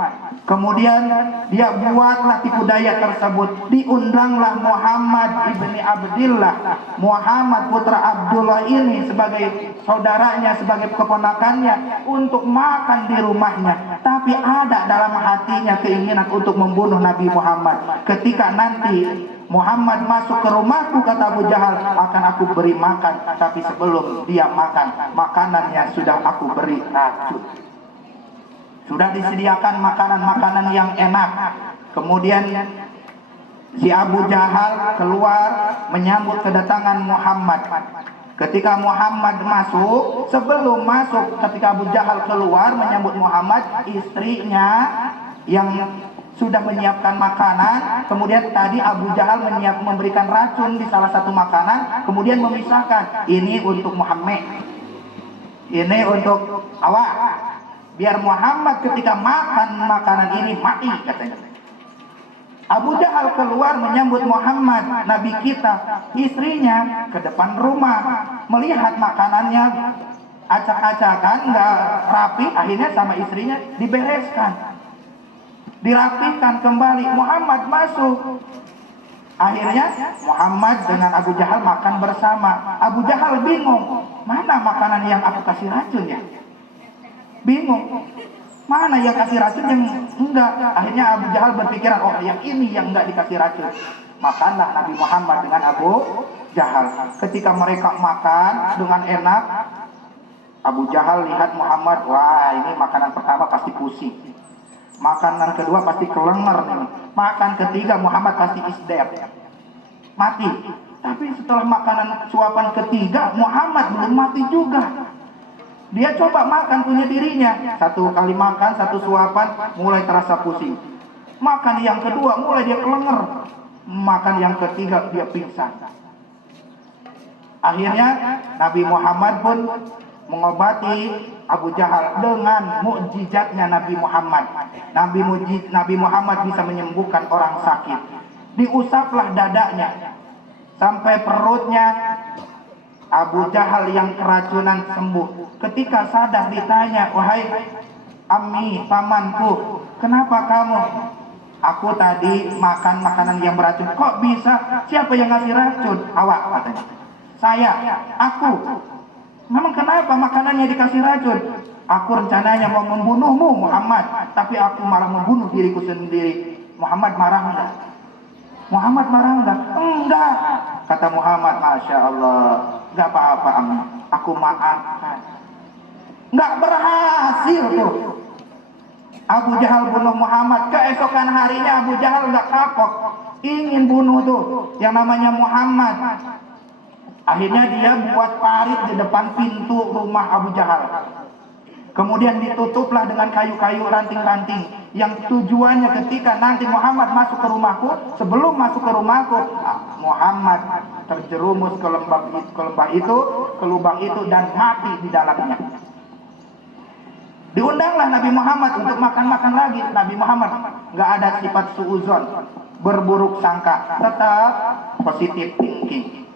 Kemudian dia buatlah tipu daya tersebut. Diundanglah Muhammad ibni Abdillah, Muhammad putra Abdullah ini sebagai saudaranya, sebagai keponakannya, untuk makan di rumahnya. Tapi ada dalam hatinya keinginan untuk membunuh Nabi Muhammad. Ketika nanti Muhammad masuk ke rumahku, kata Abu Jahal, akan aku beri makan. Tapi sebelum dia makan, makanannya sudah aku beri racun. Sudah disediakan makanan-makanan yang enak. Kemudian si Abu Jahal keluar menyambut kedatangan Muhammad. Ketika Muhammad masuk, sebelum masuk, ketika Abu Jahal keluar menyambut Muhammad, istrinya yang sudah menyiapkan makanan. Kemudian tadi Abu Jahal memberikan racun di salah satu makanan, kemudian memisahkan, ini untuk Muhammad, ini untuk awak, biar Muhammad ketika makan makanan ini mati, katanya. Abu Jahal keluar menyambut Muhammad, Nabi kita. Istrinya ke depan rumah melihat makanannya acak-acakan, nggak rapi. Akhirnya sama istrinya dibereskan, dirapikan kembali. Muhammad masuk. Akhirnya Muhammad dengan Abu Jahal makan bersama. Abu Jahal bingung, mana makanan yang aku kasih racun ya? Bingung, mana yang kasih racun yang enggak. Akhirnya Abu Jahal berpikiran, oh yang ini yang enggak dikasih racun. Makanlah Nabi Muhammad dengan Abu Jahal. Ketika mereka makan dengan enak, Abu Jahal lihat Muhammad, wah ini makanan pertama pasti pusing, makanan kedua pasti kelenger nih, makan ketiga Muhammad pasti isdep, mati. Tapi setelah makanan suapan ketiga, Muhammad belum mati juga. Dia coba makan punya dirinya. Satu kali makan, satu suapan, mulai terasa pusing. Makan yang kedua, mulai dia kelenger. Makan yang ketiga, dia pingsan. Akhirnya Nabi Muhammad pun mengobati Abu Jahal dengan mukjizatnya Nabi Muhammad. Nabi Muhammad bisa menyembuhkan orang sakit. Diusaplah dadanya sampai perutnya Abu Jahal yang keracunan sembuh. Ketika sadar ditanya, wahai Ammi, pamanku, kenapa kamu? Aku tadi makan makanan yang beracun. Kok bisa? Siapa yang ngasih racun? Awak, katanya. Saya, aku. Memang kenapa makanannya dikasih racun? Aku rencananya mau membunuhmu Muhammad, tapi aku malah membunuh diriku sendiri. Muhammad marah enggak? Muhammad marah enggak? Enggak, kata Muhammad. Masya Allah, enggak apa-apa Ammi, aku maafkan. Enggak berhasil tuh Abu Jahal bunuh Muhammad. Keesokan harinya Abu Jahal enggak kapok, ingin bunuh tuh yang namanya Muhammad. Akhirnya dia buat parit di depan pintu rumah Abu Jahal. Kemudian ditutuplah dengan kayu-kayu ranting-ranting, yang tujuannya ketika nanti Muhammad masuk ke rumahku, sebelum masuk ke rumahku, Muhammad terjerumus ke lubang itu dan mati di dalamnya. Diundanglah Nabi Muhammad untuk makan-makan lagi. Nabi Muhammad nggak ada sifat suuzon, berburuk sangka, tetap positif thinking.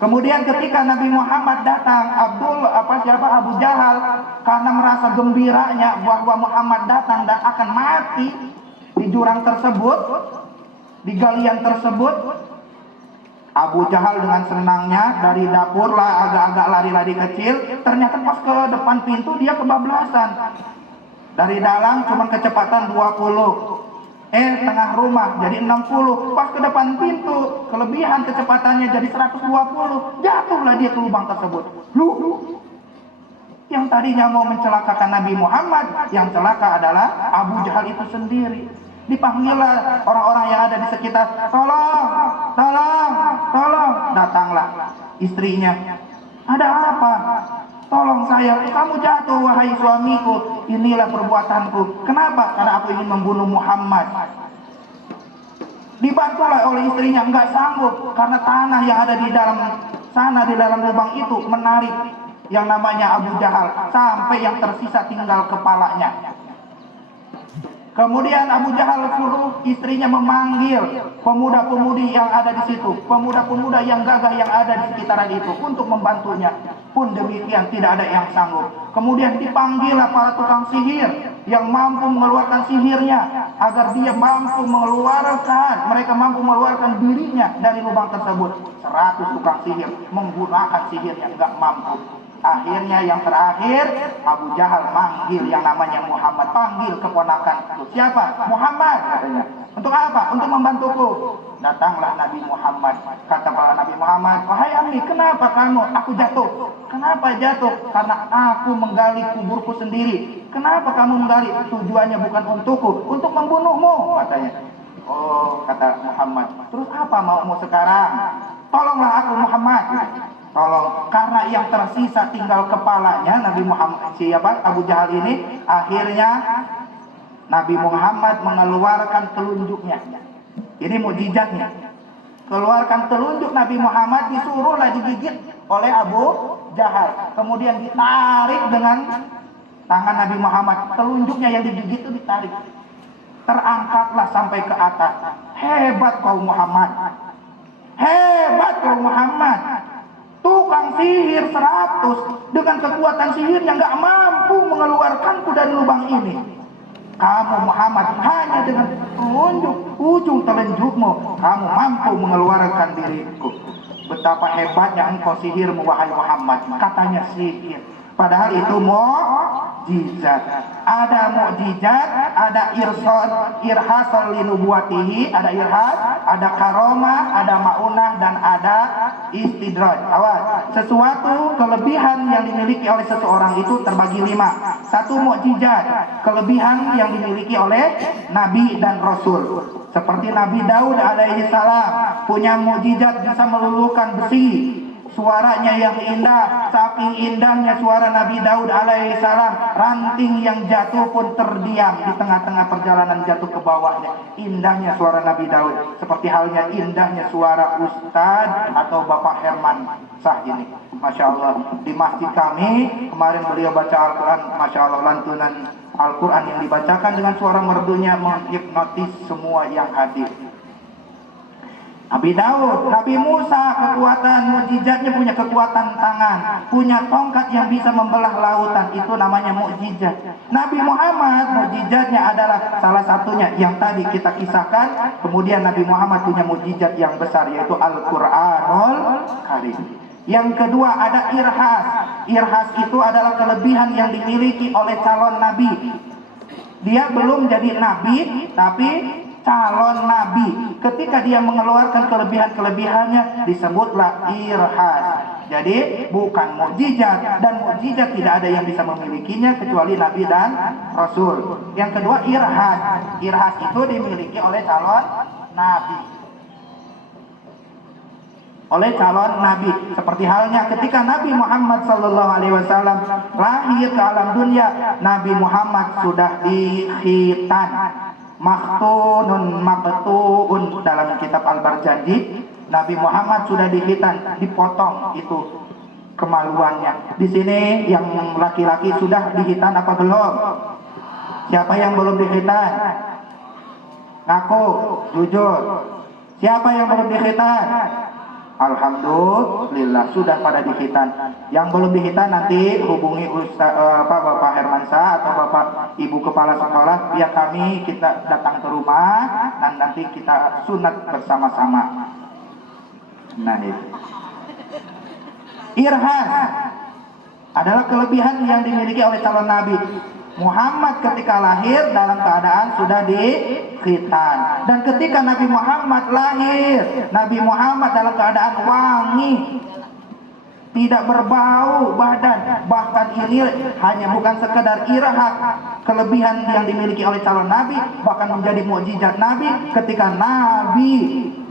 Kemudian ketika Nabi Muhammad datang, Abu Jahal karena merasa gembiranya bahwa Muhammad datang dan akan mati di jurang tersebut, di galian tersebut, Abu Jahal dengan senangnya dari dapur lah agak-agak lari-lari kecil. Ternyata pas ke depan pintu dia kebablasan. Dari dalam cuma kecepatan 20. Tengah rumah jadi 60. Pas ke depan pintu kelebihan kecepatannya jadi 120. Jatuhlah dia ke lubang tersebut. Yang tadinya mau mencelakakan Nabi Muhammad, yang celaka adalah Abu Jahal itu sendiri. Dipanggillah orang-orang yang ada di sekitar, tolong, tolong, tolong. Datanglah istrinya. Ada apa? Tolong saya. Kamu jatuh wahai suamiku. Inilah perbuatanku. Kenapa? Karena aku ingin membunuh Muhammad. Dibantulah oleh istrinya, enggak sanggup karena tanah yang ada di dalam sana, di dalam lubang itu menarik yang namanya Abu Jahal sampai yang tersisa tinggal kepalanya. Kemudian Abu Jahal suruh istrinya memanggil pemuda-pemudi yang ada di situ, pemuda-pemuda yang gagah yang ada di sekitaran itu untuk membantunya. Pun demikian tidak ada yang sanggup. Kemudian dipanggillah para tukang sihir yang mampu mengeluarkan sihirnya agar dia mampu mereka mampu mengeluarkan dirinya dari lubang tersebut. 100 tukang sihir menggunakan sihirnya enggak mampu. Akhirnya yang terakhir Abu Jahal manggil yang namanya Muhammad, panggil keponakan itu. Siapa? Muhammad katanya. Untuk apa? Untuk membantuku. Datanglah Nabi Muhammad. Kata para Nabi Muhammad, wahai Ammi, kenapa kamu? Aku jatuh. Kenapa jatuh? Karena aku menggali kuburku sendiri. Kenapa kamu menggali? Tujuannya bukan untukku, untuk membunuhmu katanya. Oh, kata Muhammad. Terus apa maumu sekarang? Tolonglah aku Muhammad. Tolong, karena yang tersisa tinggal kepalanya Nabi Muhammad, siapa? Abu Jahal ini. Akhirnya Nabi Muhammad mengeluarkan telunjuknya. Ini mukjizatnya. Keluarkan telunjuk Nabi Muhammad, disuruhlah digigit oleh Abu Jahal. Kemudian ditarik dengan tangan Nabi Muhammad. Telunjuknya yang digigit itu ditarik. Terangkatlah sampai ke atas. Hebat kau Muhammad. Hebat kau Muhammad. Tukang sihir 100 dengan kekuatan sihirnya nggak mampu mengeluarkanku dari lubang ini. Kamu Muhammad hanya dengan telunjuk ujung telunjukmu kamu mampu mengeluarkan diriku. Betapa hebatnya engkau sihirmu wahai Muhammad. Katanya sihir, padahal itu mukjizat. Ada mukjizat, ada irhasal linubuatihi, ada irhas, ada karomah, ada maunah, dan ada istidraj. Awas, sesuatu kelebihan yang dimiliki oleh seseorang itu terbagi 5. Satu mukjizat, kelebihan yang dimiliki oleh nabi dan rasul. Seperti Nabi Daud alaihi salam punya mukjizat bisa meluluhkan besi. Suaranya yang indah, saking indahnya suara Nabi Daud alaihi salam, ranting yang jatuh pun terdiam di tengah-tengah perjalanan jatuh ke bawahnya. Indahnya suara Nabi Daud, seperti halnya indahnya suara Ustadz atau Bapak Herman Sah ini. Masya Allah, di masjid kami kemarin beliau baca Al-Quran, Masya Allah, lantunan Al-Quran yang dibacakan dengan suara merdunya menghipnotis semua yang hadir. Nabi Daud, Nabi Musa, kekuatan mukjizatnya punya kekuatan tangan, punya tongkat yang bisa membelah lautan, itu namanya mukjizat. Nabi Muhammad mukjizatnya adalah salah satunya yang tadi kita kisahkan. Kemudian Nabi Muhammad punya mukjizat yang besar, yaitu Al-Qur'anul Karim. Yang kedua ada irhas. Irhas itu adalah kelebihan yang dimiliki oleh calon nabi. Dia belum jadi nabi, tapi calon nabi. Ketika dia mengeluarkan kelebihan-kelebihannya, disebutlah irhas. Jadi bukan mukjizat, dan mukjizat tidak ada yang bisa memilikinya kecuali nabi dan rasul. Yang kedua irhas. Irhas itu dimiliki oleh calon nabi. Oleh calon nabi, seperti halnya ketika Nabi Muhammad SAW lahir ke alam dunia, Nabi Muhammad sudah dikhitan. Maktunun maqtuun dalam kitab Al-Barjanji, Nabi Muhammad sudah dikhitan, dipotong itu kemaluannya. Di sini yang laki-laki sudah dikhitan apa belum? Siapa yang belum dikhitan? Ngaku, jujur. Siapa yang belum dikhitan? Alhamdulillah sudah pada dikhitan. Yang belum dikhitan nanti hubungi Bapak Hermansa atau Bapak Ibu Kepala Sekolah, biar kita datang ke rumah dan nanti kita sunat bersama-sama. Nah itu. Irhas adalah kelebihan yang dimiliki oleh calon nabi. Muhammad ketika lahir dalam keadaan sudah dikhitan, dan ketika Nabi Muhammad lahir, Nabi Muhammad dalam keadaan wangi, tidak berbau badan. Bahkan ini hanya bukan sekedar irhas, kelebihan yang dimiliki oleh calon nabi, bahkan menjadi mukjizat nabi. Ketika nabi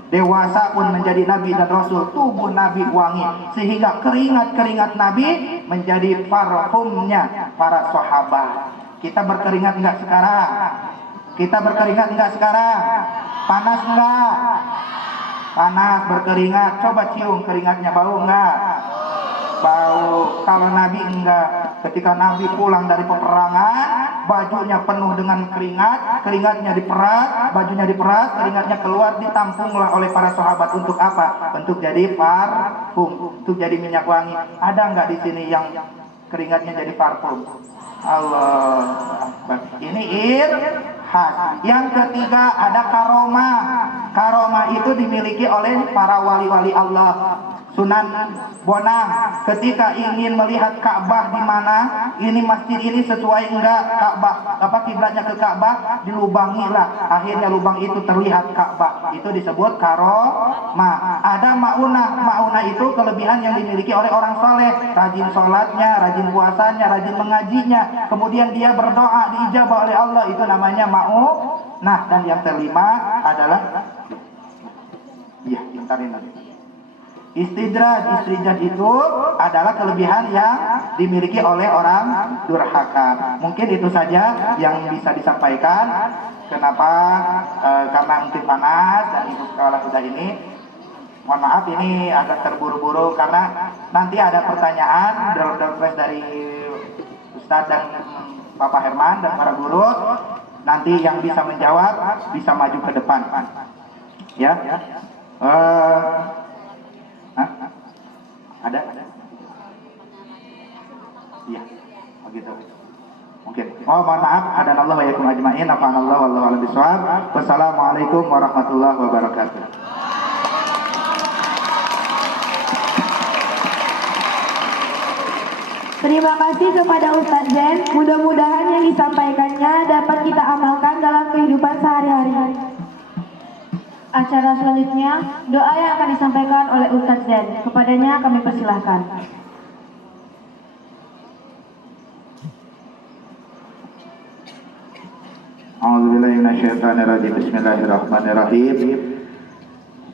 dewasa pun menjadi nabi dan rasul, tubuh nabi wangi, sehingga keringat-keringat nabi menjadi parfumnya para sahabat. Kita berkeringat enggak sekarang? Kita berkeringat enggak sekarang? Panas enggak? Panas, berkeringat. Coba cium keringatnya, bau enggak? Bau. Kalau nabi enggak. Ketika nabi pulang dari peperangan, bajunya penuh dengan keringat, keringatnya diperas, bajunya diperas, keringatnya keluar, ditampunglah oleh para sahabat. Untuk apa? Untuk jadi parfum, untuk jadi minyak wangi. Ada enggak di sini yang keringatnya jadi parfum? Allah. Ini irhas. Yang ketiga ada karomah. Karomah itu dimiliki oleh para wali-wali Allah. Sunan Bonang ketika ingin melihat Ka'bah di mana, ini masjid ini sesuai enggak Ka'bah, kiblatnya ke Ka'bah, dilubangilah. Akhirnya lubang itu terlihat Ka'bah. Itu disebut karomah. Ada maunah itu kelebihan yang dimiliki oleh orang soleh, rajin sholatnya, rajin puasanya, rajin mengajinya, kemudian dia berdoa diijabah oleh Allah, itu namanya maunah. Dan yang kelima adalah istijrad itu adalah kelebihan yang dimiliki oleh orang durhaka. Mungkin itu saja yang bisa disampaikan. Kenapa? Karena mungkin panas dan ibu sekolah sudah ini. Mohon maaf ini agak terburu-buru karena nanti ada pertanyaan door-prize dari Ustadz dan Bapak Herman dan para guru. Nanti yang bisa menjawab bisa maju ke depan. Ya. Ada? Iya, begitu. Mungkin. Oh, mohon maaf. Hadanallahu wa iyyakum ajma'in. Nafa'anallahu wallahu a'lam bishawab. Wassalamualaikum warahmatullahi wabarakatuh. Terima kasih kepada Ustadz Zen. Mudah-mudahan yang disampaikannya dapat kita amalkan dalam kehidupan sehari-hari. Acara selanjutnya, doa yang akan disampaikan oleh Ustadz Zen. Kepadanya kami persilahkan. A'udzubillahiminasyaitonirrajim. Bismillahirrahmanirrahim.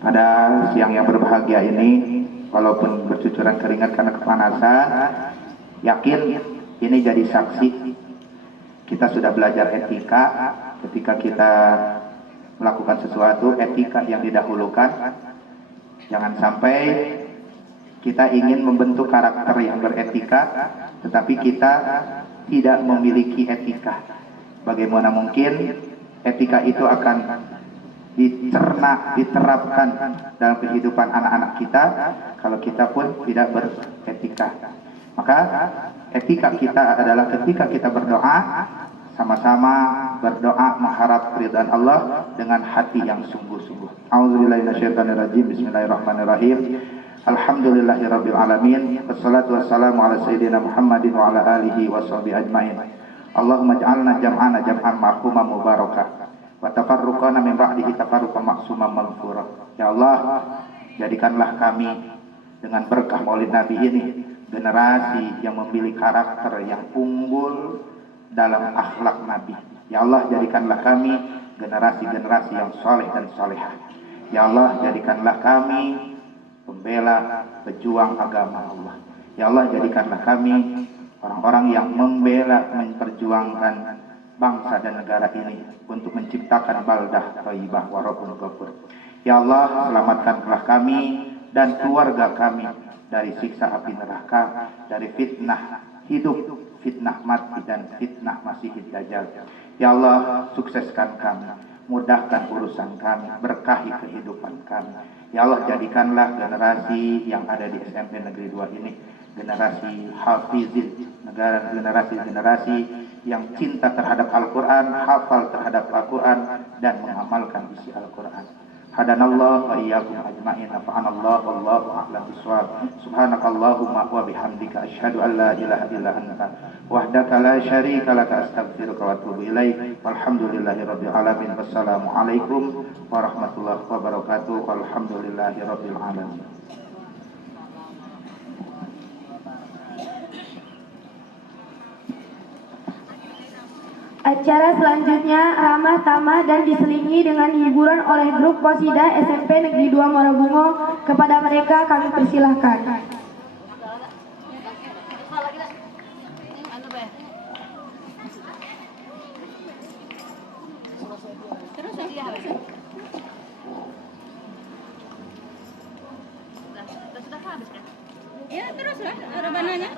Pada siang yang berbahagia ini, walaupun bercucuran keringat karena kepanasan, yakin ini jadi saksi kita sudah belajar etika. Ketika kita melakukan sesuatu, etika yang didahulukan. Jangan sampai kita ingin membentuk karakter yang beretika, tetapi kita tidak memiliki etika. Bagaimana mungkin etika itu akan diterapkan dalam kehidupan anak-anak kita kalau kita pun tidak beretika. Maka etika kita adalah ketika kita berdoa, sama-sama berdoa mengharap ridhaan Allah dengan hati yang sungguh-sungguh. A'udzubillahi minasyaitonirrajim. Bismillahirrahmanirrahim. Alhamdulillahirabbil alamin. Wassalatu wassalamu ala sayyidina Muhammadin wa ala alihi washabihi ajmain. Allahumma ij'alna jam'ana jam'an marhuman mubarakah wa tafarruqana min ba'dihi tafarruqan ma'suman maghfura. Ya Allah, jadikanlah kami dengan berkah Maulid Nabi ini generasi yang memiliki karakter yang unggul dalam akhlak Nabi. Ya Allah, jadikanlah kami generasi-generasi yang soleh dan solehah. Ya Allah, jadikanlah kami pembela, pejuang agama Allah. Ya Allah, jadikanlah kami orang-orang yang membela, memperjuangkan bangsa dan negara ini untuk menciptakan baldah thayyibah wa rabbun ghafur. Ya Allah, selamatkanlah kami dan keluarga kami dari siksa api neraka, dari fitnah hidup, fitnah mati, dan fitnah Masihid Dajjal. Ya Allah, sukseskan kami, mudahkan urusan kami, berkahi kehidupan kami. Ya Allah, jadikanlah generasi yang ada di SMP Negeri 2 ini generasi hafizin, generasi yang cinta terhadap Al-Quran, hafal terhadap Al-Quran, dan mengamalkan isi Al-Quran. Hadanallah wa iyyakum ajma'in. Nafa'anallah wallahu a'lam bishawab. Subhanakallahumma wa bihamdika asyhadu an la ilaha illa anta wahdaka la syarika laka astaghfiruka wa atubu ilaik. Walhamdulillahirabbil alamin. Wassalamualaikum warahmatullahi wabarakatuh. Walhamdulillahirabbil alamin. Acara selanjutnya ramah tamah dan diselingi dengan hiburan oleh grup Qasidah SMP Negeri 2 Muarabungo. Kepada mereka kami persilahkan. Ya terus lah, rabananya.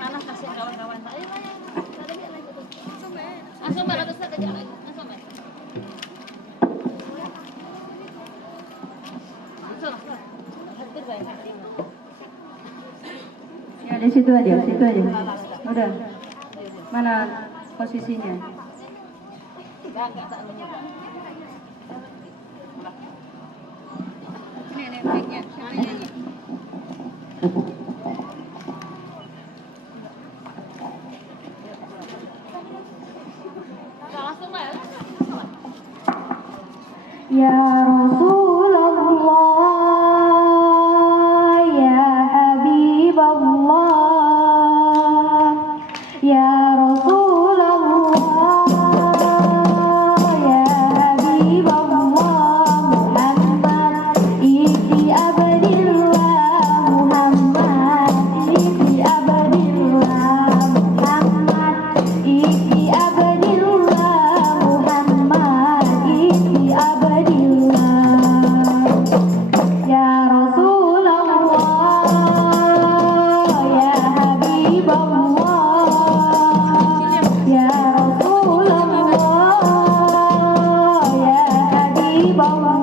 Mana kasih kawan-kawan saya langsung mbak langsung saja langsung mbak Ya di situ aja, situ aja. Udah. Mana posisinya? enggak mic-nya, jangan nyanyi. Nggak, langsung lah ya. Ya Rasulullah, ya Habibullah, ya Rasulullah, ya Habibullah, Muhammad ibni Abdillah, Muhammad ibni Abdillah, Muhammad ibni Abdillah, Muhammad ibni Abdillah. Ya Rasulullah, ya Habibullah, ya Rasulullah, ya Habibullah,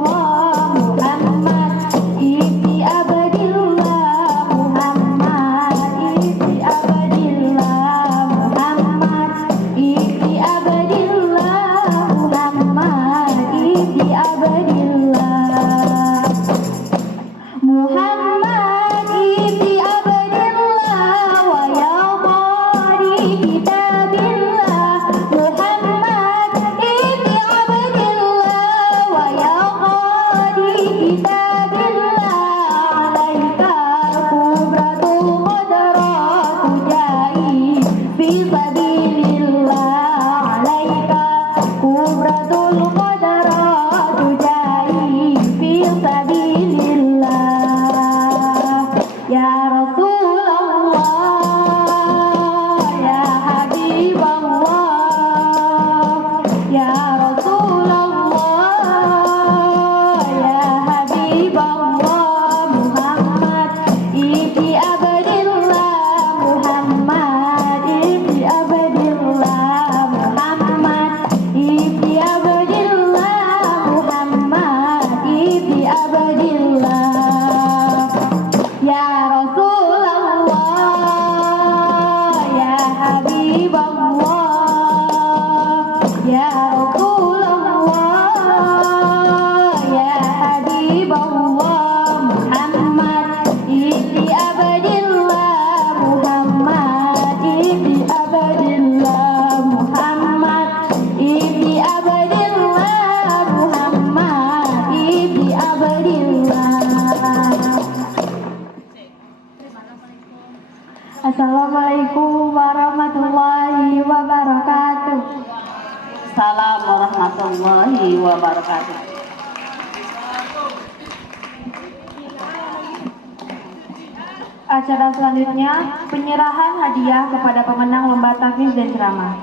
Muhammad ibni Abdillah, Muhammad ibni Abdillah, Muhammad ibni Abdillah, Muhammad ibni Abdillah. Muhammad ibni Abdillah wa yaqari kitabillah, Muhammad ibni Abdillah wa yaqari kitabillah, alaika kubratul qadratu jai fi sabilillah, alaika kubratul qadratu jai fi sabilillah. Ya Rasulullah, ya Habibullah, ya Rasulullah, ya Habibullah, Muhammad ibni Abdillah, Muhammad ibni Abdillah, Muhammad ibni Abdillah, Muhammad ibni Abdillah. Ya Rasulullah, ya Habibullah, ya Rasulullah, ya Habibullah, Muhammad ibni Abdillah, Muhammad ibni Abdillah, Muhammad ibni Abdillah, Muhammad ibni Abdillah. Assalamualaikum warahmatullahi wabarakatuh. Salam warahmatullahi wabarakatuh. Acara selanjutnya penyerahan hadiah kepada pemenang lomba tahfiz dan ceramah.